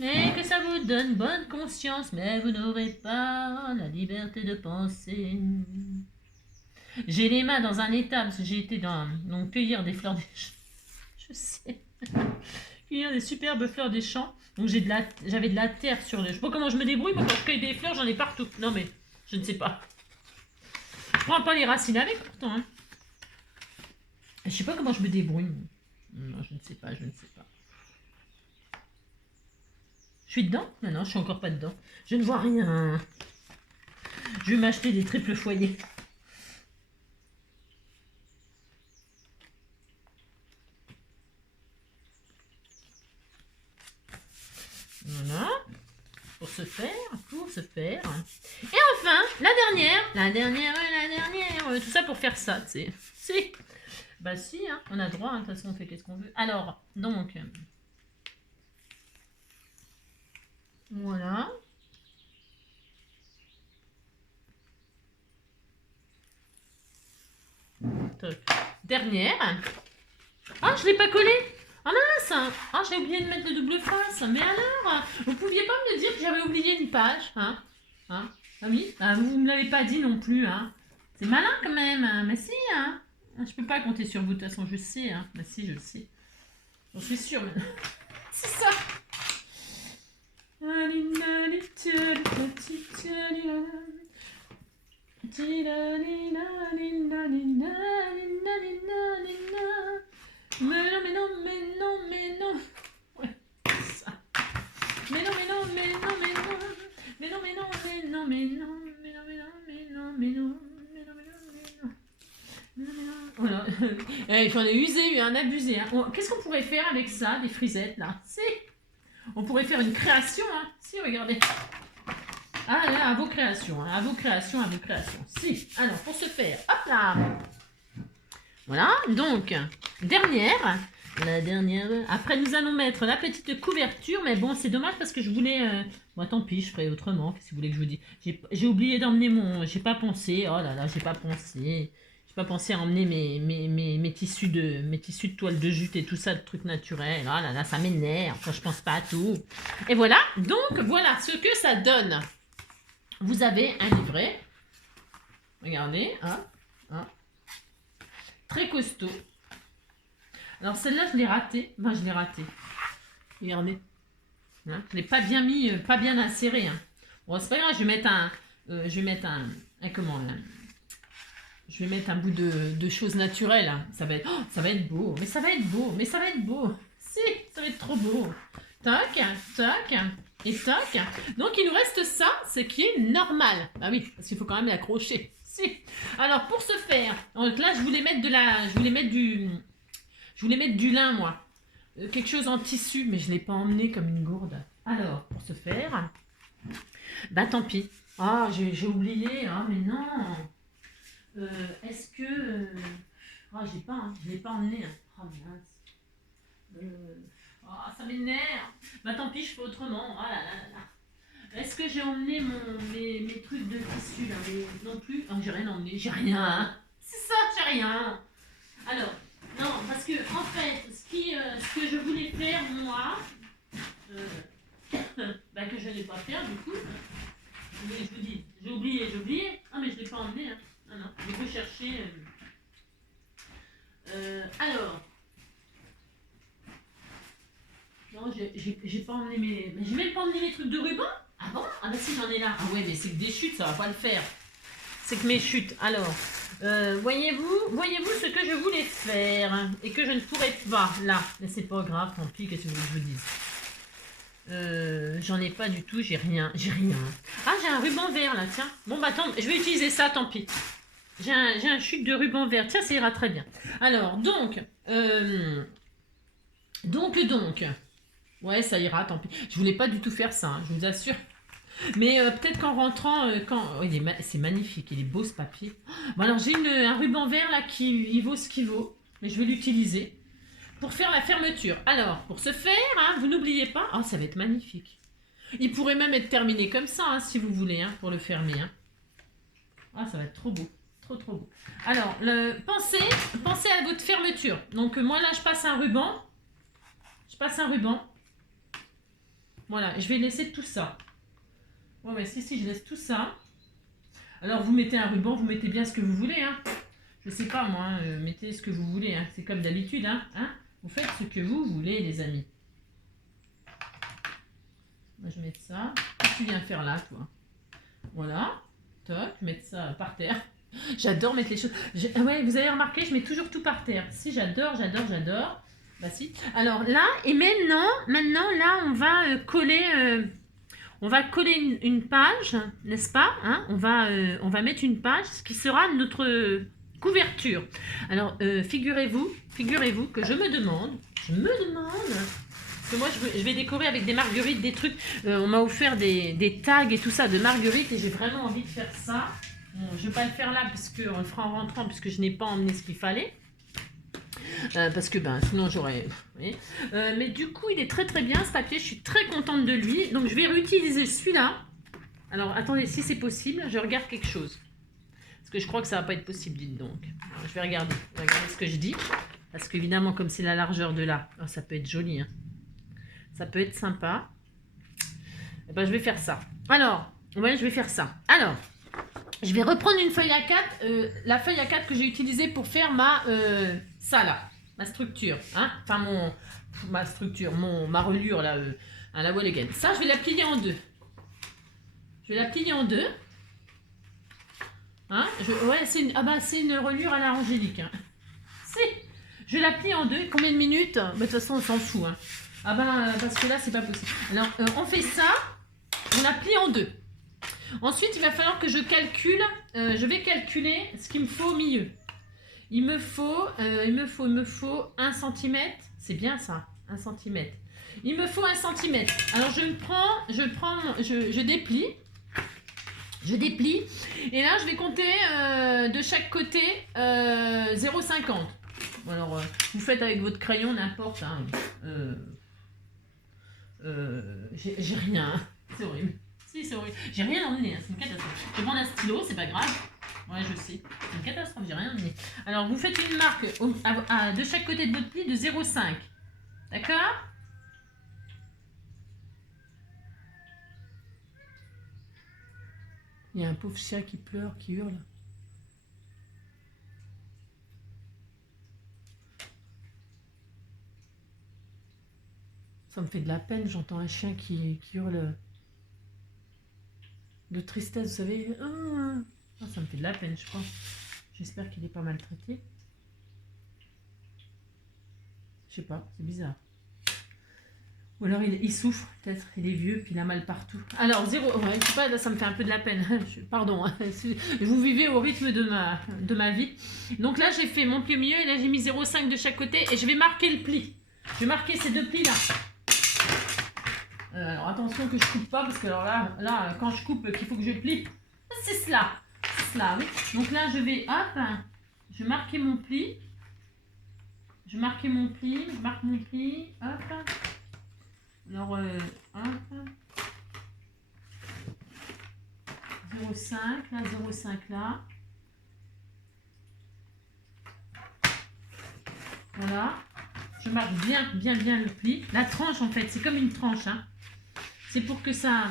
Et que ça vous donne bonne conscience, mais vous n'aurez pas la liberté de penser. J'ai les mains dans un état, parce que j'ai été donc cueillir des fleurs des champs. Je sais. Cueillir des superbes fleurs des champs. Donc j'avais de la terre sur le... Je sais pas comment je me débrouille, moi quand je cueille des fleurs, j'en ai partout. Non mais, je ne sais pas. Je prends pas les racines avec pourtant. Hein. Je sais pas comment je me débrouille. Non, je ne sais pas. Je suis dedans? Non, je suis encore pas dedans. Je ne vois rien. Je vais m'acheter des triples foyers. Voilà. Pour se faire. Et enfin, la dernière. Tout ça pour faire ça, tu sais. Si. Bah si, hein, on a droit, hein, de toute façon on fait qu'est-ce qu'on veut. Alors, donc. Voilà. Top. Dernière. Ah, je l'ai pas collé. Ah mince. Ah, j'ai oublié de mettre le double face. Mais alors, vous pouviez pas me dire que j'avais oublié une page, hein? Ah oui. Vous ne l'avez pas dit non plus, hein? C'est malin quand même, hein. Mais si, hein? Je peux pas compter sur vous, de toute façon, je sais, hein? Mais si, je le sais. J'en suis sûre, mais... C'est ça. Mais non. Ouais, c'est ça. Mais non. Voilà. J'en ai usé, un abusé. Hein. Qu'est-ce qu'on pourrait faire avec ça, des frisettes là? Si. On pourrait faire une création, hein. Si, regardez. Ah là, à vos créations. Si. Alors, pour ce faire, hop là. Voilà, donc, la dernière. Après, nous allons mettre la petite couverture, mais bon, c'est dommage parce que je voulais... Bon, tant pis, je ferai autrement, qu'est-ce que vous voulez que je vous dise? J'ai oublié d'emmener mon... J'ai pas pensé, oh là là, j'ai pas pensé à emmener mes tissus de toile de jute et tout ça, de trucs naturels. Oh là là, ça m'énerve, quand je pense pas à tout. Et voilà, donc, voilà ce que ça donne. Vous avez un livret. Regardez, hein. Très costaud. Alors celle-là, je l'ai ratée. Regardez. Hein, je l'ai pas bien mis, pas bien inséré. Hein. Bon, c'est pas grave, je vais mettre je vais mettre un bout de choses naturelles. Hein. Ça va être beau. Mais ça va être beau. Si, ça va être trop beau. Toc. Et toc. Donc il nous reste ça, ce qui est normal. Bah oui, parce qu'il faut quand même l'accrocher. Si. Alors pour ce faire, donc là je voulais mettre du lin moi, quelque chose en tissu, mais je l'ai pas emmené comme une gourde. Alors pour ce faire, bah tant pis. Ah j'ai oublié, ah mais non. Est-ce que je l'ai pas emmené. Hein. Oh mince. Ça m'énerve. Bah tant pis, je fais autrement. Ah là là. Est-ce que j'ai emmené mes trucs de tissu là? Non plus. Oh, j'ai rien emmené. J'ai rien. Hein. C'est ça, j'ai rien. Alors, non, parce que en fait, ce que je voulais faire moi, que je n'ai pas fait du coup. Je vous dis, j'ai oublié. Ah mais je l'ai pas emmené. Hein. Non, je vais chercher. Alors. Non, j'ai pas emmené j'ai même pas emmené mes trucs de ruban. Ah bon? Ah bah si, j'en ai là. Ah ouais, mais c'est que des chutes, ça va pas le faire. C'est que mes chutes. Alors, voyez-vous ce que je voulais faire et que je ne pourrais pas là. Mais c'est pas grave, tant pis, qu'est-ce que vous voulez que je vous dise? J'en ai pas du tout, j'ai rien. Ah, j'ai un ruban vert là, tiens. Bon bah attends, je vais utiliser ça, tant pis. J'ai un chute de ruban vert, tiens, ça ira très bien. Alors, donc. Ouais, ça ira, tant pis. Je voulais pas du tout faire ça, hein, je vous assure. Mais peut-être qu'en rentrant, c'est magnifique, il est beau ce papier. Bon alors j'ai un ruban vert là il vaut ce qu'il vaut, mais je vais l'utiliser pour faire la fermeture. Alors, pour ce faire, hein, vous n'oubliez pas, ça va être magnifique. Il pourrait même être terminé comme ça, hein, si vous voulez, hein, pour le fermer. Hein. Ça va être trop beau. Trop beau. Alors, pensez à votre fermeture. Donc moi là, je passe un ruban. Voilà, je vais laisser tout ça. Ouais, mais si, je laisse tout ça. Alors, vous mettez un ruban, vous mettez bien ce que vous voulez. Hein. Je sais pas, moi, mettez ce que vous voulez. Hein. C'est comme d'habitude. Hein. Vous faites ce que vous voulez, les amis. Moi, je vais mettre ça. Qu'est-ce que tu viens faire là, toi? Voilà. Toc, mettre ça par terre. J'adore mettre les choses. Ouais, vous avez remarqué, je mets toujours tout par terre. Si, j'adore. Bah si. Alors là, et maintenant là, on va coller une page, n'est-ce pas, hein? On va mettre une page, ce qui sera notre couverture. Alors, figurez-vous que je me demande Parce que moi, je vais décorer avec des marguerites, des trucs. On m'a offert des tags et tout ça de marguerites et j'ai vraiment envie de faire ça. Bon, je ne vais pas le faire là parce qu'on le fera en rentrant puisque je n'ai pas emmené ce qu'il fallait. Parce que sinon j'aurais... Oui. Mais du coup, il est très très bien ce papier. Je suis très contente de lui. Donc, je vais réutiliser celui-là. Alors, attendez, si c'est possible, je regarde quelque chose. Parce que je crois que ça va pas être possible, dites donc. Alors, je vais regarder ce que je dis. Parce qu'évidemment, comme c'est la largeur de là, ça peut être joli. Hein. Ça peut être sympa. Et je vais faire ça. Alors, ouais, je vais faire ça. Alors, je vais reprendre une feuille A4. La feuille A4 que j'ai utilisée pour faire ma structure. Hein, enfin, ma reliure, là, à la wall again. Ça, je vais la plier en deux. Je vais la plier en deux. Hein, c'est une reliure à la Angélique. Hein. Je la plie en deux. Combien de minutes? De toute façon, on s'en fout. Hein. Parce que là, c'est pas possible. Alors, on fait ça. On la plie en deux. Ensuite, il va falloir que je calcule. Je vais calculer ce qu'il me faut au milieu. Il me faut 1 cm. C'est bien ça, 1 cm. Il me faut 1 cm. Alors, je déplie. Je déplie. Et là, je vais compter de chaque côté 0,50. Alors, vous faites avec votre crayon, n'importe. Hein. J'ai rien. C'est horrible. Si, c'est horrible. J'ai rien emmené. Hein. C'est une catastrophe. Je prends un stylo, c'est pas grave. Ouais, je sais. C'est une catastrophe. J'ai rien emmené. Alors, vous faites une marque de chaque côté de votre pli de 0,5. D'accord ? Il y a un pauvre chien qui pleure, qui hurle. Ça me fait de la peine, j'entends un chien qui hurle de tristesse, vous savez. Ça me fait de la peine, je crois. J'espère qu'il est pas maltraité. Je sais pas, c'est bizarre. Ou alors il souffre, peut-être, il est vieux, puis il a mal partout. Alors, 0, ouais, je sais pas, là, ça me fait un peu de la peine. Pardon, hein, vous vivez au rythme de ma vie. Donc là, j'ai fait mon pli au milieu, et là, j'ai mis 0,5 de chaque côté, et je vais marquer le pli. Je vais marquer ces deux plis-là. Alors, attention que je coupe pas, parce que alors là quand je coupe, qu'il faut que je plie, c'est cela. C'est cela, oui. Donc là, je vais, hop, je vais marquer mon pli. Je marque mon pli, hop. Alors, hop, 0,5, là, 0,5 là. Voilà. Je marque bien le pli. La tranche, en fait, c'est comme une tranche. Hein. C'est pour que ça...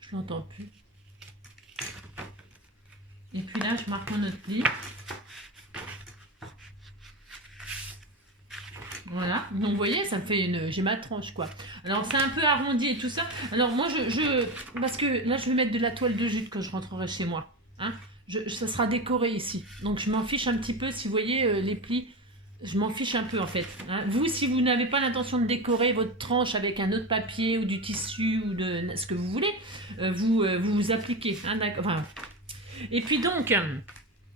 Je l'entends plus. Et puis là, je marque mon autre pli. Voilà. Donc, vous voyez, ça me fait j'ai ma tranche, quoi. Alors, c'est un peu arrondi et tout ça. Alors, moi, parce que là, je vais mettre de la toile de jute quand je rentrerai chez moi. Hein. Ça sera décoré ici. Donc, je m'en fiche un petit peu. Si vous voyez les plis, je m'en fiche un peu, en fait. Hein. Vous, si vous n'avez pas l'intention de décorer votre tranche avec un autre papier ou du tissu ou de ce que vous voulez, vous appliquez. Hein, d'accord. Enfin, et puis donc,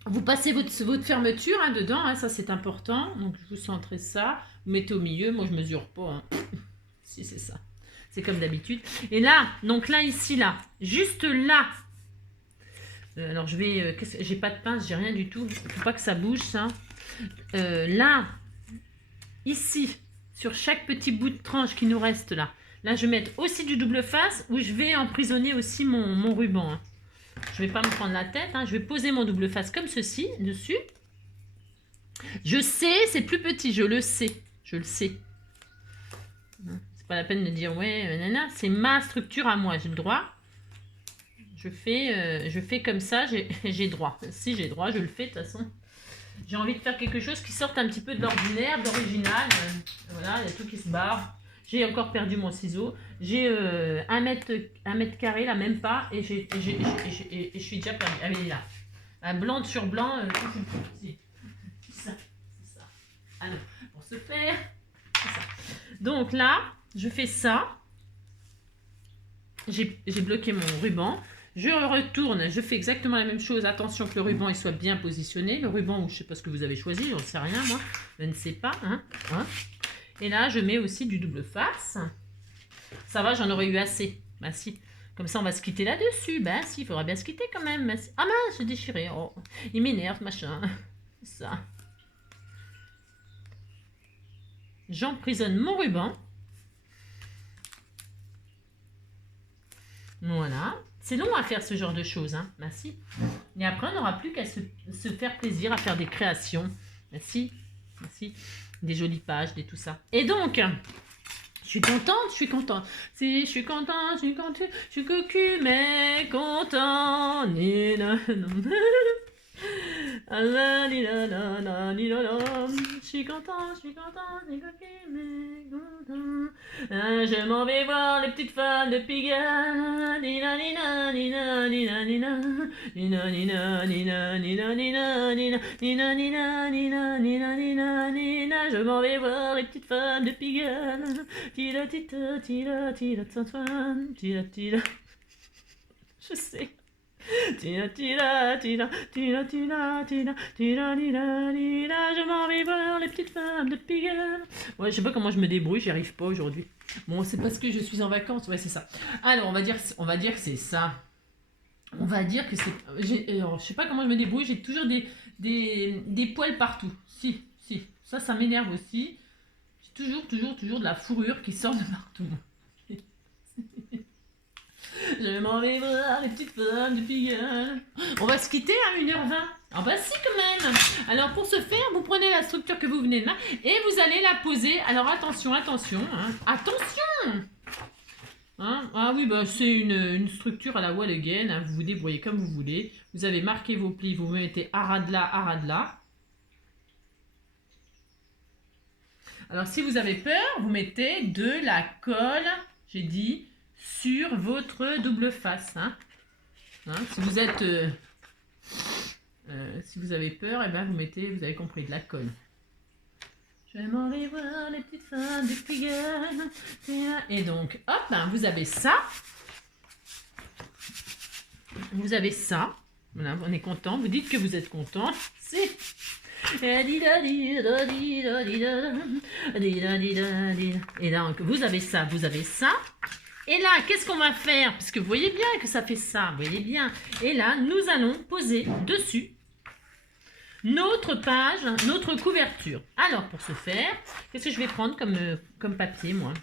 vous passez votre fermeture hein, dedans, hein, ça c'est important. Donc vous centrez ça, vous mettez au milieu, moi je mesure pas. Hein. Si c'est ça, c'est comme d'habitude. Et là, donc là, ici, là, juste là. Alors je vais, j'ai pas de pince, j'ai rien du tout. Faut pas que ça bouge ça. Là, ici, sur chaque petit bout de tranche qui nous reste là. Là, je vais mettre aussi du double face où je vais emprisonner aussi mon ruban. Hein. Je ne vais pas me prendre la tête. Hein. Je vais poser mon double face comme ceci, dessus. Je sais, c'est plus petit, je le sais. Je le sais. C'est pas la peine de dire, ouais, nanana. C'est ma structure à moi, j'ai le droit. Je fais comme ça, j'ai droit. Si j'ai droit, je le fais de toute façon. J'ai envie de faire quelque chose qui sorte un petit peu de l'ordinaire, d'original. Voilà, il y a tout qui se barre. J'ai encore perdu mon ciseau. J'ai 1 mètre carré, là, même pas. Et je suis déjà perdu. Ah, mais là. Un blanc sur blanc. Alors, pour ce faire, c'est ça. Donc là, je fais ça. J'ai bloqué mon ruban. Je retourne, je fais exactement la même chose. Attention que le ruban il soit bien positionné. Le ruban, ou je ne sais pas ce que vous avez choisi, j'en sais rien moi. Je ne sais pas. Hein. Et là, je mets aussi du double face. Ça va, j'en aurais eu assez. Bah si. Comme ça, on va se quitter là-dessus. Bah si, il faudra bien se quitter quand même. Bah, si. Ah mince, j'ai déchiré. Oh, il m'énerve, machin. Ça. J'emprisonne mon ruban. Voilà. C'est long à faire ce genre de choses, hein. Merci. Et après, on n'aura plus qu'à se faire plaisir à faire des créations. Merci. Merci. Des jolies pages, des tout ça. Et donc, je suis contente, je suis contente. Si je suis contente, je suis contente, je suis cocu, mais content. Je suis content, je suis content, je suis cocu, mais content. Je m'en vais voir les petites femmes de Pigalle. Nina, nina, nina, nina, nina. Nina, nina, nina, nina, nina, nina. Nina, nina, nina, nina, nina, nina. Je m'en vais voir les petites femmes de Pigalle. Tila, tita, tila, tila, Antoine. Tila, tila. Je sais. Tila, tila, tila, tila, tila, tila, tila, tila, tila. Je m'en vais voir les petites femmes de Pigalle. Ouais, je sais pas comment je me débrouille, j'y arrive pas aujourd'hui. Bon, c'est parce que je suis en vacances, ouais, c'est ça. Alors, on va dire que c'est ça. On va dire que c'est... Alors, je sais pas comment je me débrouille, j'ai toujours des poils partout. Si, ça m'énerve aussi. J'ai toujours de la fourrure qui sort de partout. Je m'en vais voir les petites femmes de Pigalle. On va se quitter à 1h20. Ah bah si quand même. Alors pour ce faire, vous prenez la structure que vous venez de mettre et vous allez la poser. Alors attention, attention. Hein. Attention hein. Ah oui, bah c'est une structure à la wall again. Hein. Vous vous débrouillez comme vous voulez. Vous avez marqué vos plis, vous mettez à ras de là. Alors si vous avez peur, vous mettez de la colle, j'ai dit, sur votre double face. Hein. Hein, si vous êtes... si vous avez peur, et ben vous mettez, vous avez compris, de la colle. Je m'en vais voir les petites femmes de Pigalle. Et donc, hop, ben, vous avez ça. Vous avez ça. Voilà, on est content. Vous dites que vous êtes content. C'est... Et donc, vous avez ça, vous avez ça. Et là, qu'est-ce qu'on va faire? Parce que vous voyez bien que ça fait ça, vous voyez bien. Et là, nous allons poser dessus notre page, notre couverture. Alors, pour ce faire, qu'est-ce que je vais prendre comme papier, moi?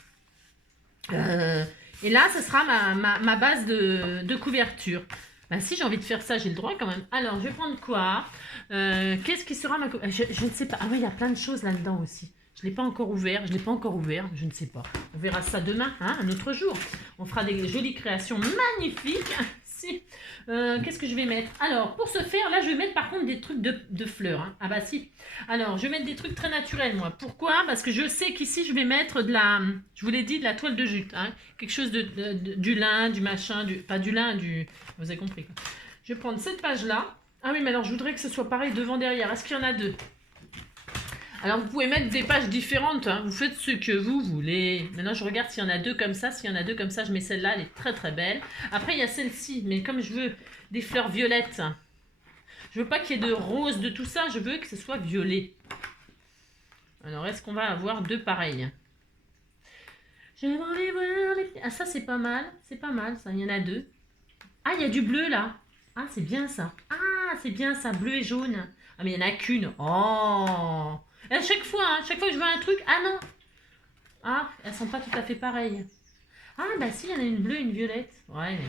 Et là, ce sera ma base de couverture. Ben, si j'ai envie de faire ça, j'ai le droit quand même. Alors, je vais prendre quoi? Qu'est-ce qui sera ma couverture? Je ne sais pas. Ah oui, il y a plein de choses là-dedans aussi. Je ne l'ai pas encore ouvert, je ne sais pas. On verra ça demain, hein, un autre jour. On fera des jolies créations magnifiques. Si. Qu'est-ce que je vais mettre? Alors, pour ce faire, là, je vais mettre par contre des trucs de fleurs. Hein. Ah bah si. Alors, je vais mettre des trucs très naturels, moi. Pourquoi? Parce que je sais qu'ici, je vais mettre de la, je vous l'ai dit, de la toile de jute. Hein. Quelque chose du lin, du machin, pas du lin, vous avez compris. Quoi. Je vais prendre cette page-là. Ah oui, mais alors, je voudrais que ce soit pareil devant, derrière. Est-ce qu'il y en a deux? Alors, vous pouvez mettre des pages différentes. Hein. Vous faites ce que vous voulez. Maintenant, je regarde s'il y en a deux comme ça. S'il y en a deux comme ça, je mets celle-là. Elle est très, très belle. Après, il y a celle-ci. Mais comme je veux des fleurs violettes, je veux pas qu'il y ait de rose, de tout ça. Je veux que ce soit violet. Alors, est-ce qu'on va avoir deux pareilles? Je vais voir les... Ah, ça, c'est pas mal. C'est pas mal, ça. Il y en a deux. Ah, il y a du bleu, là. Ah, c'est bien, ça. Ah, c'est bien, ça. Bleu et jaune. Ah, mais il n'y en a qu'une. Oh! À chaque fois que je vois un truc, ah non. Ah, elles sont pas tout à fait pareilles. Ah, bah si, il y en a une bleue et une violette. Ouais.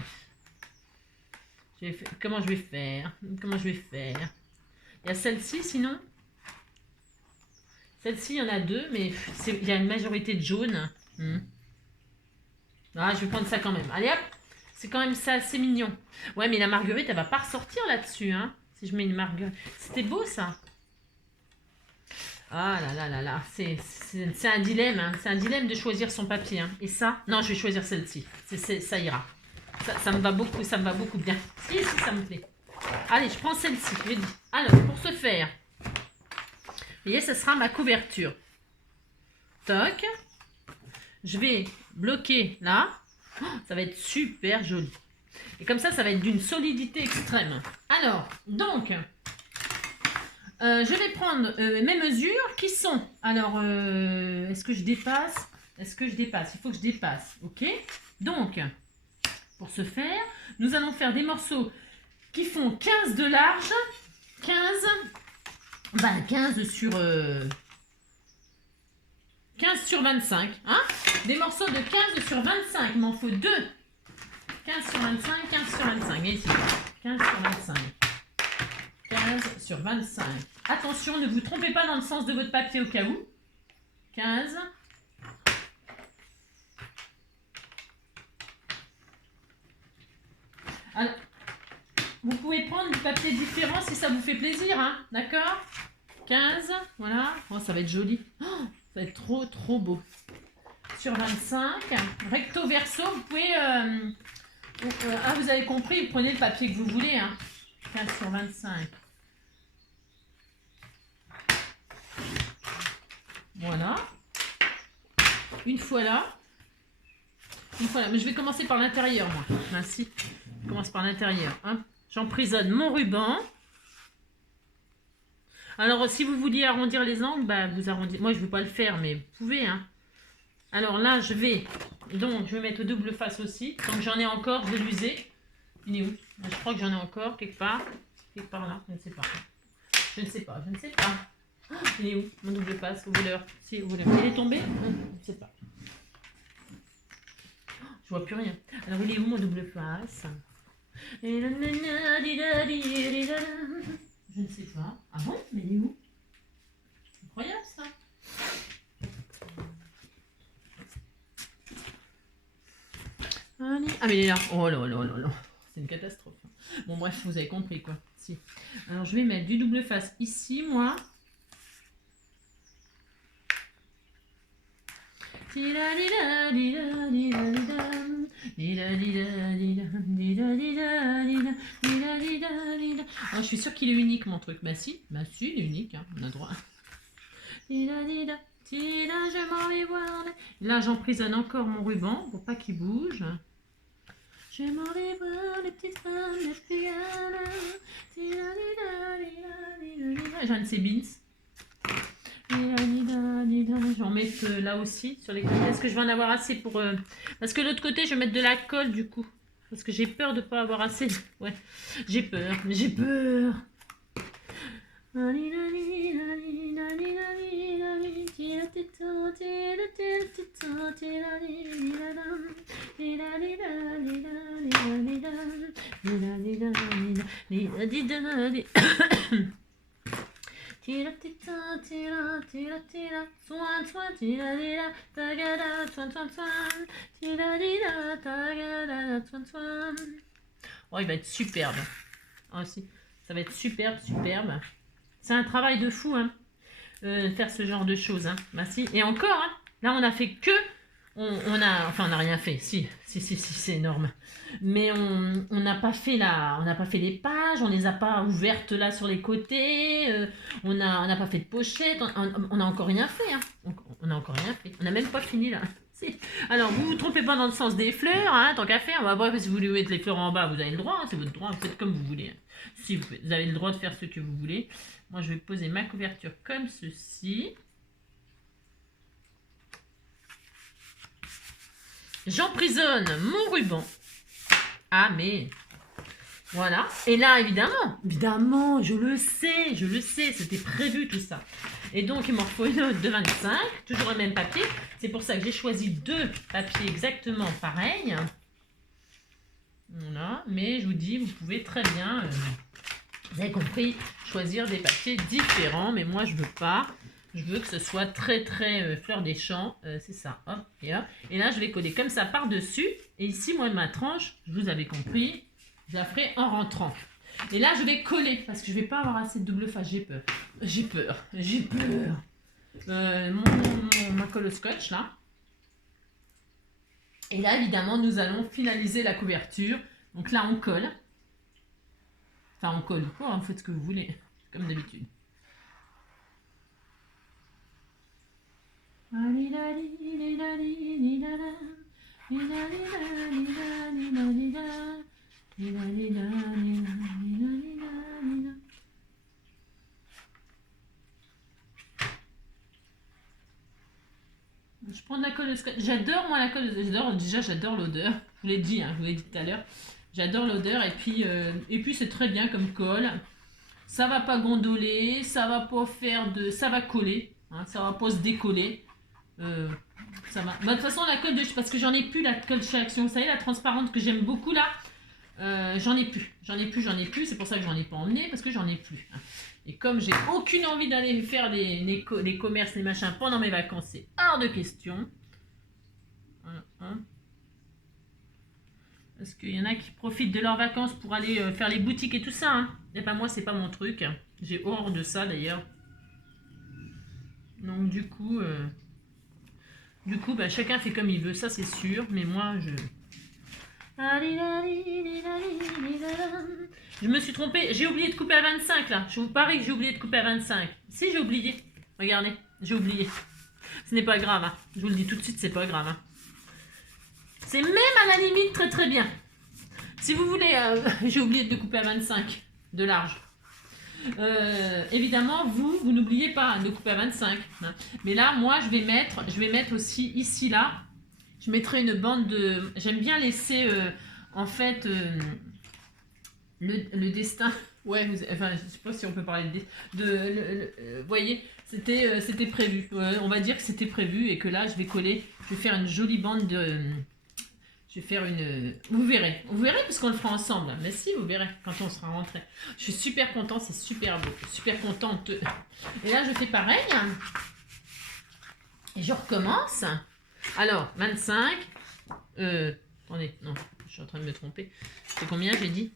Comment je vais faire? Il y a celle-ci, sinon. Celle-ci, il y en a deux, mais il y a une majorité de jaune. Ah, je vais prendre ça quand même. Allez, hop. C'est quand même ça, assez mignon. Ouais, mais la marguerite, elle va pas ressortir là-dessus, hein. Si je mets une marguerite. C'était beau, ça. Ah là, c'est un dilemme, hein. C'est un dilemme de choisir son papier. Hein. Et ça, non, je vais choisir celle-ci. Ça ira. Ça me va beaucoup bien. Si, ça me plaît. Allez, je prends celle-ci, je dis. Alors, pour ce faire, voyez, ce sera ma couverture. Toc. Je vais bloquer là. Oh, ça va être super joli. Et comme ça va être d'une solidité extrême. Alors, donc, je vais prendre mes mesures qui sont... Alors, est-ce que je dépasse? Est-ce que je dépasse? Il faut que je dépasse, ok? Donc, pour ce faire, nous allons faire des morceaux qui font 15 de large, 15 sur 15 sur 25, hein? Des morceaux de 15 sur 25, il m'en faut 2. 15 sur 25, 15 sur 25, et ici, 15 sur 25. 15 sur 25. Attention, ne vous trompez pas dans le sens de votre papier au cas où. 15. Alors, vous pouvez prendre du papier différent si ça vous fait plaisir, hein, d'accord? 15, voilà. Oh, ça va être joli. Oh, ça va être trop, trop beau. Sur 25, recto verso, vous pouvez... vous avez compris, vous prenez le papier que vous voulez, hein. 15 sur 25. Voilà. Une fois là. Mais je vais commencer par l'intérieur, moi. Ainsi. Je commence par l'intérieur. Hein. J'emprisonne mon ruban. Alors, si vous vouliez arrondir les angles, bah, vous arrondissez. Moi, je ne veux pas le faire, mais vous pouvez. Hein. Alors là, je vais mettre double face aussi. Donc, j'en ai encore, je vais l'user. Il est où? Je crois que j'en ai encore quelque part. Quelque part là, je ne sais pas. Je ne sais pas. Oh, il est où, mon double face au voleur? Si, au voleur. Il est tombé? Je ne sais pas. Je vois plus rien. Alors, il est où mon double face? Je ne sais pas. Ah bon? Mais il est où? Incroyable ça. Ah mais il est là. Oh là là là là. C'est une catastrophe. Bon bref, vous avez compris quoi. Si. Alors je vais mettre du double face ici, moi. Oh, je suis sûre qu'il est unique mon truc. Bah si, il est unique, hein. On a droit. Là j'emprisonne encore mon ruban pour pas qu'il bouge. Je m'en vais voir les petites femmes, les pianos. J'en ai ces beans. Je vais en mettre là aussi sur les côtés. Est-ce que je vais en avoir assez pour... Parce que l'autre côté, je vais mettre de la colle du coup. Parce que j'ai peur de ne pas avoir assez. Ouais, j'ai peur. Oh, il va être superbe. Ah, aussi. Ça va être superbe. C'est un travail de fou, hein, faire ce genre de choses. Hein. Bah, si. Et encore, hein, là, on a fait que... on n'a rien fait. Si, c'est énorme. Mais on n'a pas fait les pages, on les a pas ouvertes là sur les côtés, on n'a pas fait de pochette, on n'a encore rien fait. Hein. On n'a encore rien fait. On n'a même pas fini là. Si. Alors, vous vous trompez pas dans le sens des fleurs, hein, tant qu'à faire. Bah, bref, si vous voulez mettre les fleurs en bas, vous avez le droit, hein, c'est votre droit, vous faites comme vous voulez. Hein. Si vous avez le droit de faire ce que vous voulez. Moi, je vais poser ma couverture comme ceci. J'emprisonne mon ruban. Ah, mais... Voilà. Et là, évidemment, je le sais, c'était prévu tout ça. Et donc, il m'en faut une autre de 25, toujours le même papier. C'est pour ça que j'ai choisi 2 papiers exactement pareils. Voilà. Mais je vous dis, vous pouvez très bien, vous avez compris, choisir des papiers différents. Mais moi, je veux pas. Je veux que ce soit très fleur des champs. C'est ça. Hop, et hop. Et là, je vais coller comme ça par-dessus. Et ici, moi, ma tranche, je vous avais compris, je la ferai en rentrant. Et là, je vais coller parce que je vais pas avoir assez de double face. J'ai peur. Ma colle au scotch, là. Et là, évidemment, nous allons finaliser la couverture. Donc là, on colle. Enfin, on colle. Oh, vous faites ce que vous voulez, comme d'habitude. Je prends de la colle de scotch. J'adore moi la colle de scotch. Déjà j'adore l'odeur. Je vous l'ai dit, je vous l'ai dit tout à l'heure. J'adore l'odeur et puis c'est très bien comme colle. Ça va pas gondoler, ça va pas faire de, ça va coller, hein, ça va pas se décoller. Ça va. Bah, de toute façon la colle de, parce que j'en ai plus la colle chez Action. Vous savez la transparente que j'aime beaucoup là. J'en ai plus. C'est pour ça que j'en ai pas emmené parce que j'en ai plus. Hein. Et comme j'ai aucune envie d'aller faire les commerces, les machins pendant mes vacances, c'est hors de question. Hein. Parce qu'il y en a qui profitent de leurs vacances pour aller faire les boutiques et tout ça. Hein. Et ben moi, c'est pas mon truc. J'ai horreur de ça d'ailleurs. Donc du coup, bah, chacun fait comme il veut, ça c'est sûr. Mais moi, je me suis trompée. J'ai oublié de couper à 25 là. Je vous parie que j'ai oublié de couper à 25. Si, j'ai oublié. Regardez, j'ai oublié. Ce n'est pas grave. Hein. Je vous le dis tout de suite, c'est pas grave. Hein. C'est même à la limite très très bien. Si vous voulez, j'ai oublié de couper à 25 de large. Évidemment, vous n'oubliez pas de couper à 25. Hein. Mais là, moi, je vais mettre aussi ici, là. Je mettrai une bande de... J'aime bien laisser, en fait, le destin... Ouais, enfin, je sais pas si on peut parler vous voyez, c'était prévu. On va dire que c'était prévu et que là, je vais coller. Je vais faire une jolie bande de... Je vais faire une... Vous verrez parce qu'on le fera ensemble. Mais si, vous verrez quand on sera rentré. Je suis super contente, c'est super beau. Super contente. Et là, je fais pareil. Et je recommence. Alors, 25. Attendez, non, je suis en train de me tromper. C'est combien j'ai dit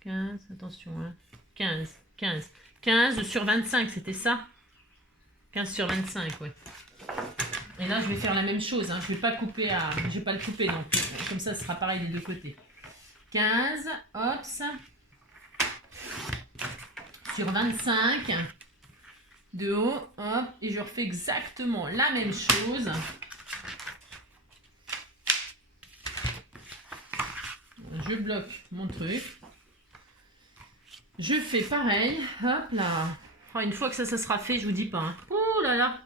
15, attention, hein. 15 sur 25, c'était ça 15 sur 25, ouais. Et là, je vais faire la même chose. Hein. Je vais pas couper je vais pas le couper non plus. Comme ça, ce sera pareil des deux côtés. 15, hop, sur 25, de haut, hop, et je refais exactement la même chose. Je bloque mon truc. Je fais pareil, hop là. Oh, une fois que ça sera fait, je vous dis pas. Hein. Oh là là.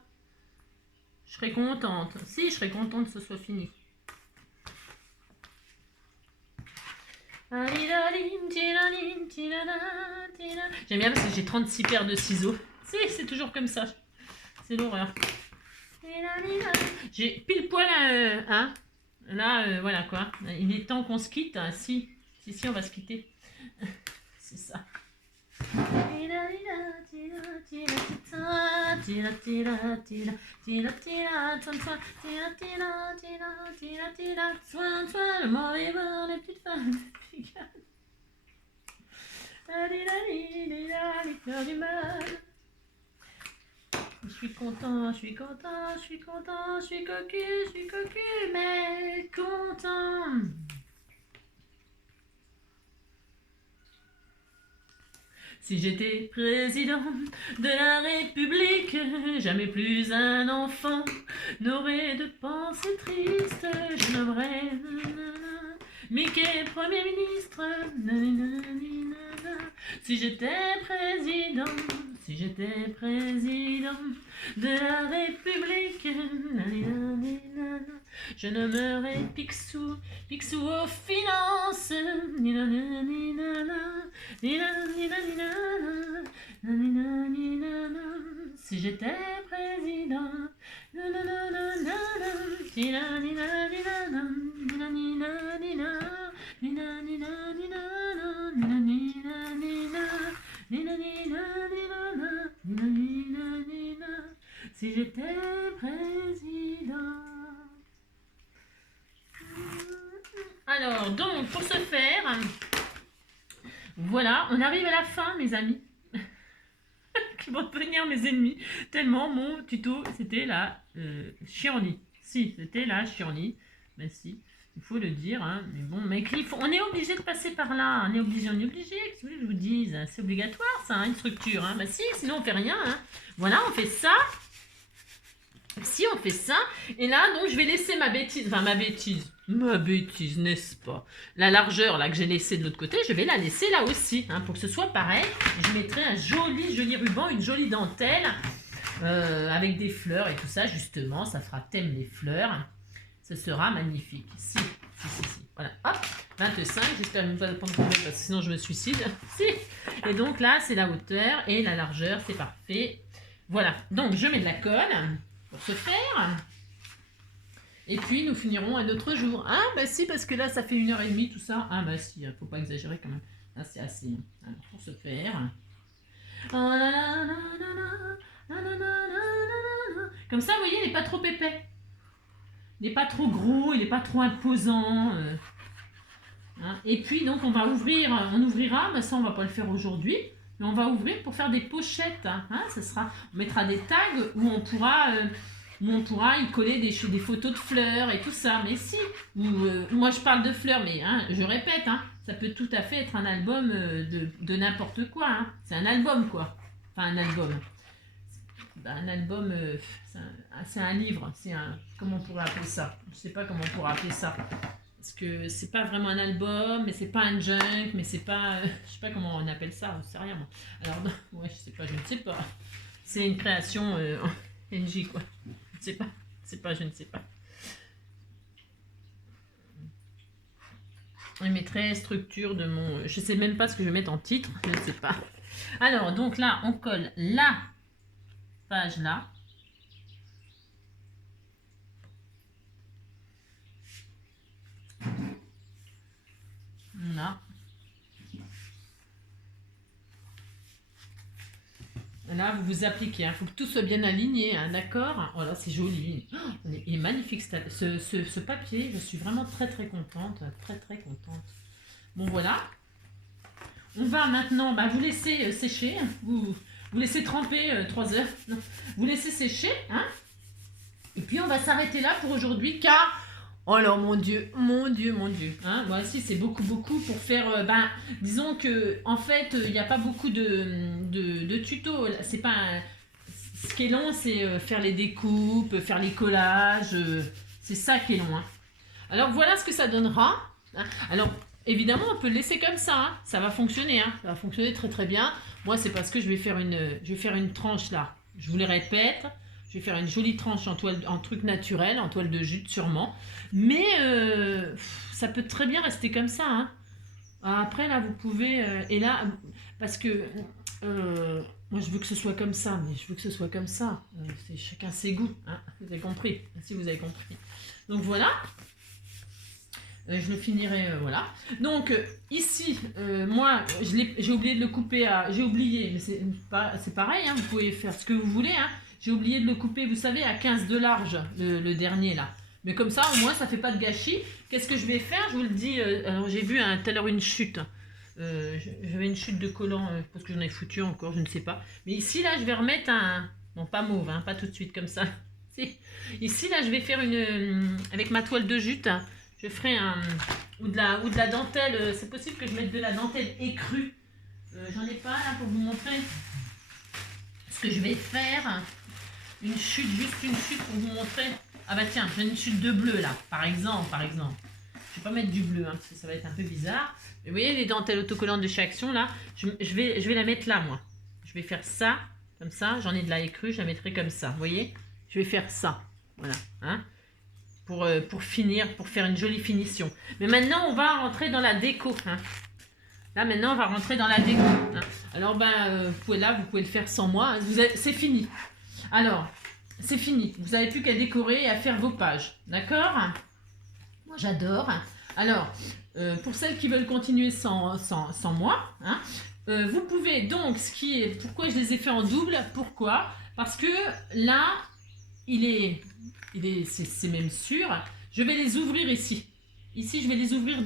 Je serais contente. Si, je serais contente que ce soit fini. J'aime bien parce que j'ai 36 paires de ciseaux. Si, c'est toujours comme ça. C'est l'horreur. J'ai pile poil hein. Là, voilà quoi. Il est temps qu'on se quitte. Hein. Si, on va se quitter. C'est ça. Je suis content, je suis cocu, mais content. Si j'étais président de la République, jamais plus un enfant n'aurait de pensée triste. Je nommerais Mickey Premier ministre. Si j'étais président de la République, je nommerais Picsou aux finances. Si j'étais président, si j'étais président. Alors, donc, pour ce faire, voilà, on arrive à la fin, mes amis. Qui vont devenir mes ennemis. Tellement mon tuto, c'était la chienlit. Si, c'était la chienlit. Ben si, il faut le dire, hein. Mais bon, mais on est obligé de passer par là, on est obligé, qu'est-ce que je vous dise, hein. C'est obligatoire ça, hein, une structure, hein. Ben si, sinon on fait rien, hein. Voilà, on fait ça. Si on fait ça, et là, donc je vais laisser ma bêtise, n'est-ce pas? La largeur là que j'ai laissée de l'autre côté, je vais la laisser là aussi, hein, pour que ce soit pareil. Je mettrai un joli ruban, une jolie dentelle, avec des fleurs et tout ça, justement, ça fera thème des fleurs. Ce sera magnifique. Si. Voilà, hop, 25, j'espère ne pas prendre parce que sinon je me suicide. Si. Et donc là, c'est la hauteur et la largeur, c'est parfait. Voilà, donc je mets de la colle pour ce faire. Et puis nous finirons un autre jour. Ah bah si, parce que là ça fait 1h30 tout ça. Ah bah si, faut pas exagérer quand même. Là c'est assez. Alors, pour ce faire. Comme ça, vous voyez, il n'est pas trop épais. Il n'est pas trop gros, il n'est pas trop imposant. Hein. Et puis donc on va ouvrir, on ouvrira, mais ça on va pas le faire aujourd'hui. Mais on va ouvrir pour faire des pochettes. Hein. Ça sera, on mettra des tags où on pourra y coller des photos de fleurs et tout ça. Mais si, moi je parle de fleurs, mais hein, je répète, hein, ça peut tout à fait être un album de n'importe quoi. Hein. C'est un album quoi. Enfin un album. Un album, c'est un livre. Comment on pourrait appeler ça? Je sais pas comment on pourrait appeler ça. Parce que c'est pas vraiment un album, mais c'est pas un junk, mais c'est pas... je sais pas comment on appelle ça, je sais rien moi. Alors, ouais, je ne sais pas. C'est une création NJ quoi. Je ne sais pas. Je mettrai structure de mon... Je sais même pas ce que je vais mettre en titre, je ne sais pas. Alors, donc là, on colle la page là. Là. Là, vous vous appliquez. Il faut que tout soit bien aligné, hein, d'accord? Oh là, c'est joli. Oh, il est magnifique ce papier. Je suis vraiment très contente. Très contente. Bon, voilà. On va maintenant vous laisser sécher. Vous laissez tremper 3 heures. Non. Vous laissez sécher. Hein, et puis, on va s'arrêter là pour aujourd'hui car... Oh là, mon Dieu. Hein, voici, c'est beaucoup pour faire... disons que en fait, il n'y a pas beaucoup de tutos. C'est pas... Ce qui est long, c'est faire les découpes, faire les collages. C'est ça qui est long. Hein. Alors, voilà ce que ça donnera. Hein. Alors, évidemment, on peut le laisser comme ça. Hein. Ça va fonctionner. Hein. Ça va fonctionner très bien. Moi, c'est parce que je vais faire une tranche là. Je vous le répète. Je vais faire une jolie tranche en truc naturel, en toile de jute sûrement. Mais ça peut très bien rester comme ça. Hein. Après, là, vous pouvez... et là, parce que... moi, je veux que ce soit comme ça, mais je veux que ce soit comme ça. C'est chacun ses goûts. Hein. Vous avez compris. Si vous avez compris. Donc, voilà. Je le finirai, voilà. Donc, ici, moi, j'ai oublié de le couper à... J'ai oublié, mais c'est pareil. Hein, vous pouvez faire ce que vous voulez, hein. J'ai oublié de le couper, vous savez, à 15 de large, le dernier là. Mais comme ça, au moins, ça fait pas de gâchis. Qu'est-ce que je vais faire? Je vous le dis. Alors, j'ai vu tout à l'heure une chute. J'avais une chute de collant, parce que j'en ai foutu encore, je ne sais pas. Mais ici, là, je vais remettre un... Bon, pas mauve, hein, pas tout de suite comme ça. Ici, là, je vais faire avec ma toile de jute, je ferai ou de la dentelle. C'est possible que je mette de la dentelle écrue. J'en ai pas, là, pour vous montrer. Ce que je vais faire... juste une chute pour vous montrer. Ah bah tiens, j'ai une chute de bleu là, par exemple. Je vais pas mettre du bleu, hein, parce que ça va être un peu bizarre. Mais vous voyez les dentelles autocollantes de chez Action là, je vais la mettre là moi. Je vais faire ça, comme ça, j'en ai de la écrue, je la mettrai comme ça, vous voyez. Je vais faire ça, voilà, hein, pour finir, pour faire une jolie finition. Mais maintenant on va rentrer dans la déco, hein. Là maintenant on va rentrer dans la déco. Hein. Alors vous pouvez le faire sans moi, hein. C'est fini. Alors, c'est fini. Vous n'avez plus qu'à décorer et à faire vos pages. D'accord? Moi, j'adore. Alors, pour celles qui veulent continuer sans moi, hein, vous pouvez donc, pourquoi je les ai fait en double? Pourquoi? Parce que là, c'est même sûr, je vais les ouvrir ici. Ici, je vais les ouvrir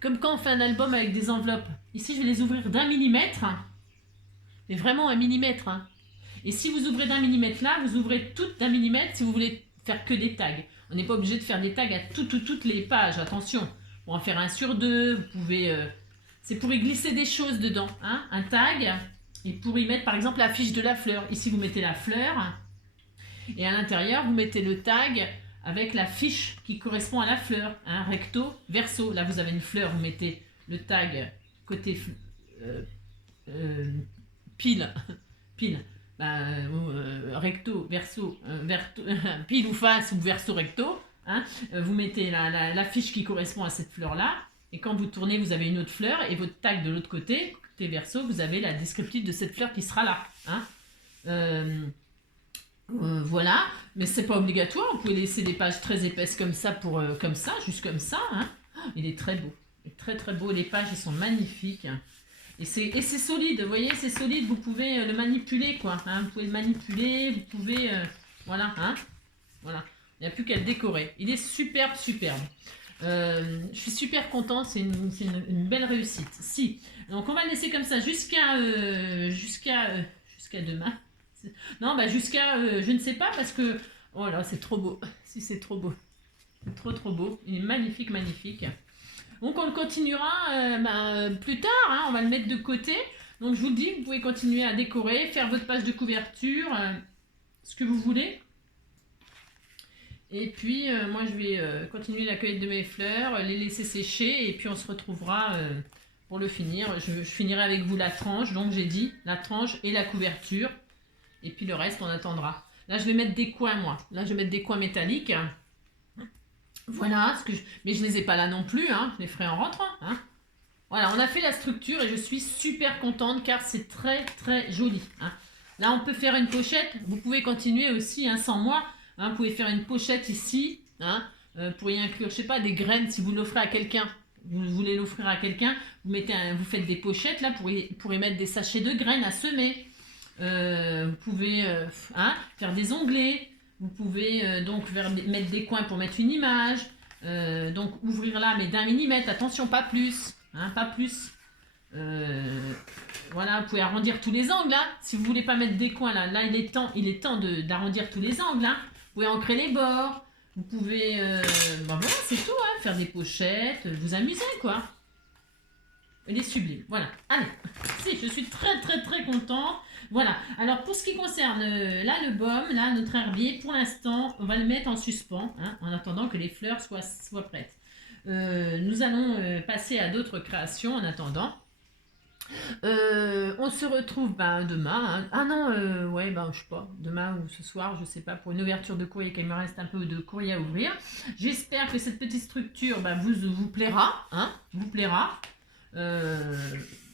comme quand on fait un album avec des enveloppes. Ici, je vais les ouvrir d'1 millimètre. Mais vraiment 1 millimètre. Hein. Et si vous ouvrez d'1 millimètre là, vous ouvrez toutes d'1 millimètre si vous voulez faire que des tags. On n'est pas obligé de faire des tags à toutes les pages, attention. Pour en faire un sur deux, vous pouvez... c'est pour y glisser des choses dedans, hein, un tag, et pour y mettre par exemple la fiche de la fleur. Ici, vous mettez la fleur, et à l'intérieur, vous mettez le tag avec la fiche qui correspond à la fleur, hein, recto, verso. Là, vous avez une fleur, vous mettez le tag côté pile, recto, verso, pile ou face ou verso recto, hein, vous mettez la fiche qui correspond à cette fleur-là, et quand vous tournez, vous avez une autre fleur, et votre tag de l'autre côté, côté verso, vous avez la descriptive de cette fleur qui sera là. Hein. Voilà, mais c'est pas obligatoire, vous pouvez laisser des pages très épaisses comme ça, comme ça, juste comme ça. Hein. Il est très beau, très beau, les pages elles sont magnifiques. Et c'est solide, vous voyez, c'est solide, vous pouvez le manipuler, quoi. Hein, vous pouvez le manipuler, vous pouvez... voilà, hein. Voilà. Il n'y a plus qu'à le décorer. Il est superbe. Je suis super contente, c'est une belle réussite. Si, donc on va le laisser comme ça jusqu'à demain. Non, bah jusqu'à, je ne sais pas, parce que... Oh là, c'est trop beau. Si, c'est trop beau. C'est trop beau. Il est magnifique. Donc on le continuera plus tard, hein, on va le mettre de côté. Donc je vous le dis, vous pouvez continuer à décorer, faire votre page de couverture, ce que vous voulez. Et puis moi je vais continuer la cueillette de mes fleurs, les laisser sécher et puis on se retrouvera pour le finir. Je finirai avec vous la tranche, donc j'ai dit la tranche et la couverture. Et puis le reste on attendra. Là je vais mettre des coins moi, là je vais mettre des coins métalliques. Voilà, mais je ne les ai pas là non plus, hein. Je les ferai en rentrant. Hein. Voilà, on a fait la structure et je suis super contente car c'est très joli. Hein. Là, on peut faire une pochette. Vous pouvez continuer aussi, hein, sans moi. Hein, vous pouvez faire une pochette ici. Hein, pour y inclure, je sais pas, des graines si vous l'offrez à quelqu'un. Vous voulez l'offrir à quelqu'un, vous faites des pochettes là pour y mettre des sachets de graines à semer. Vous pouvez faire des onglets. Vous pouvez donc mettre des coins pour mettre une image, donc ouvrir là mais d'1 millimètre, attention pas plus, hein, pas plus. Voilà, vous pouvez arrondir tous les angles là, si vous voulez pas mettre des coins là il est temps d'arrondir tous les angles, hein. Vous pouvez ancrer les bords, vous pouvez, voilà c'est tout, hein, faire des pochettes, vous amuser quoi. Elle est sublime, voilà, allez, si, je suis très contente. Voilà, alors pour ce qui concerne là le baume, là notre herbier, pour l'instant on va le mettre en suspens, hein, en attendant que les fleurs soient prêtes. Nous allons passer à d'autres créations en attendant. On se retrouve demain, hein. Ah non, ouais, je sais pas, demain ou ce soir, je sais pas, pour une ouverture de courrier, qu'il me reste un peu de courrier à ouvrir. J'espère que cette petite structure vous plaira, hein, vous plaira.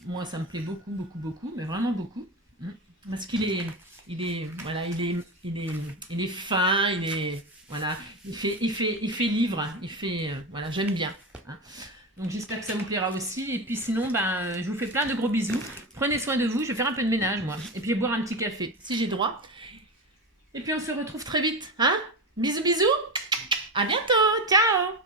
Moi ça me plaît beaucoup, mais vraiment beaucoup. Parce qu'il est fin, voilà, il fait livre, voilà, j'aime bien. Hein. Donc j'espère que ça vous plaira aussi. Et puis sinon, je vous fais plein de gros bisous. Prenez soin de vous, je vais faire un peu de ménage moi. Et puis boire un petit café, si j'ai droit. Et puis on se retrouve très vite. Hein, bisous, à bientôt, ciao.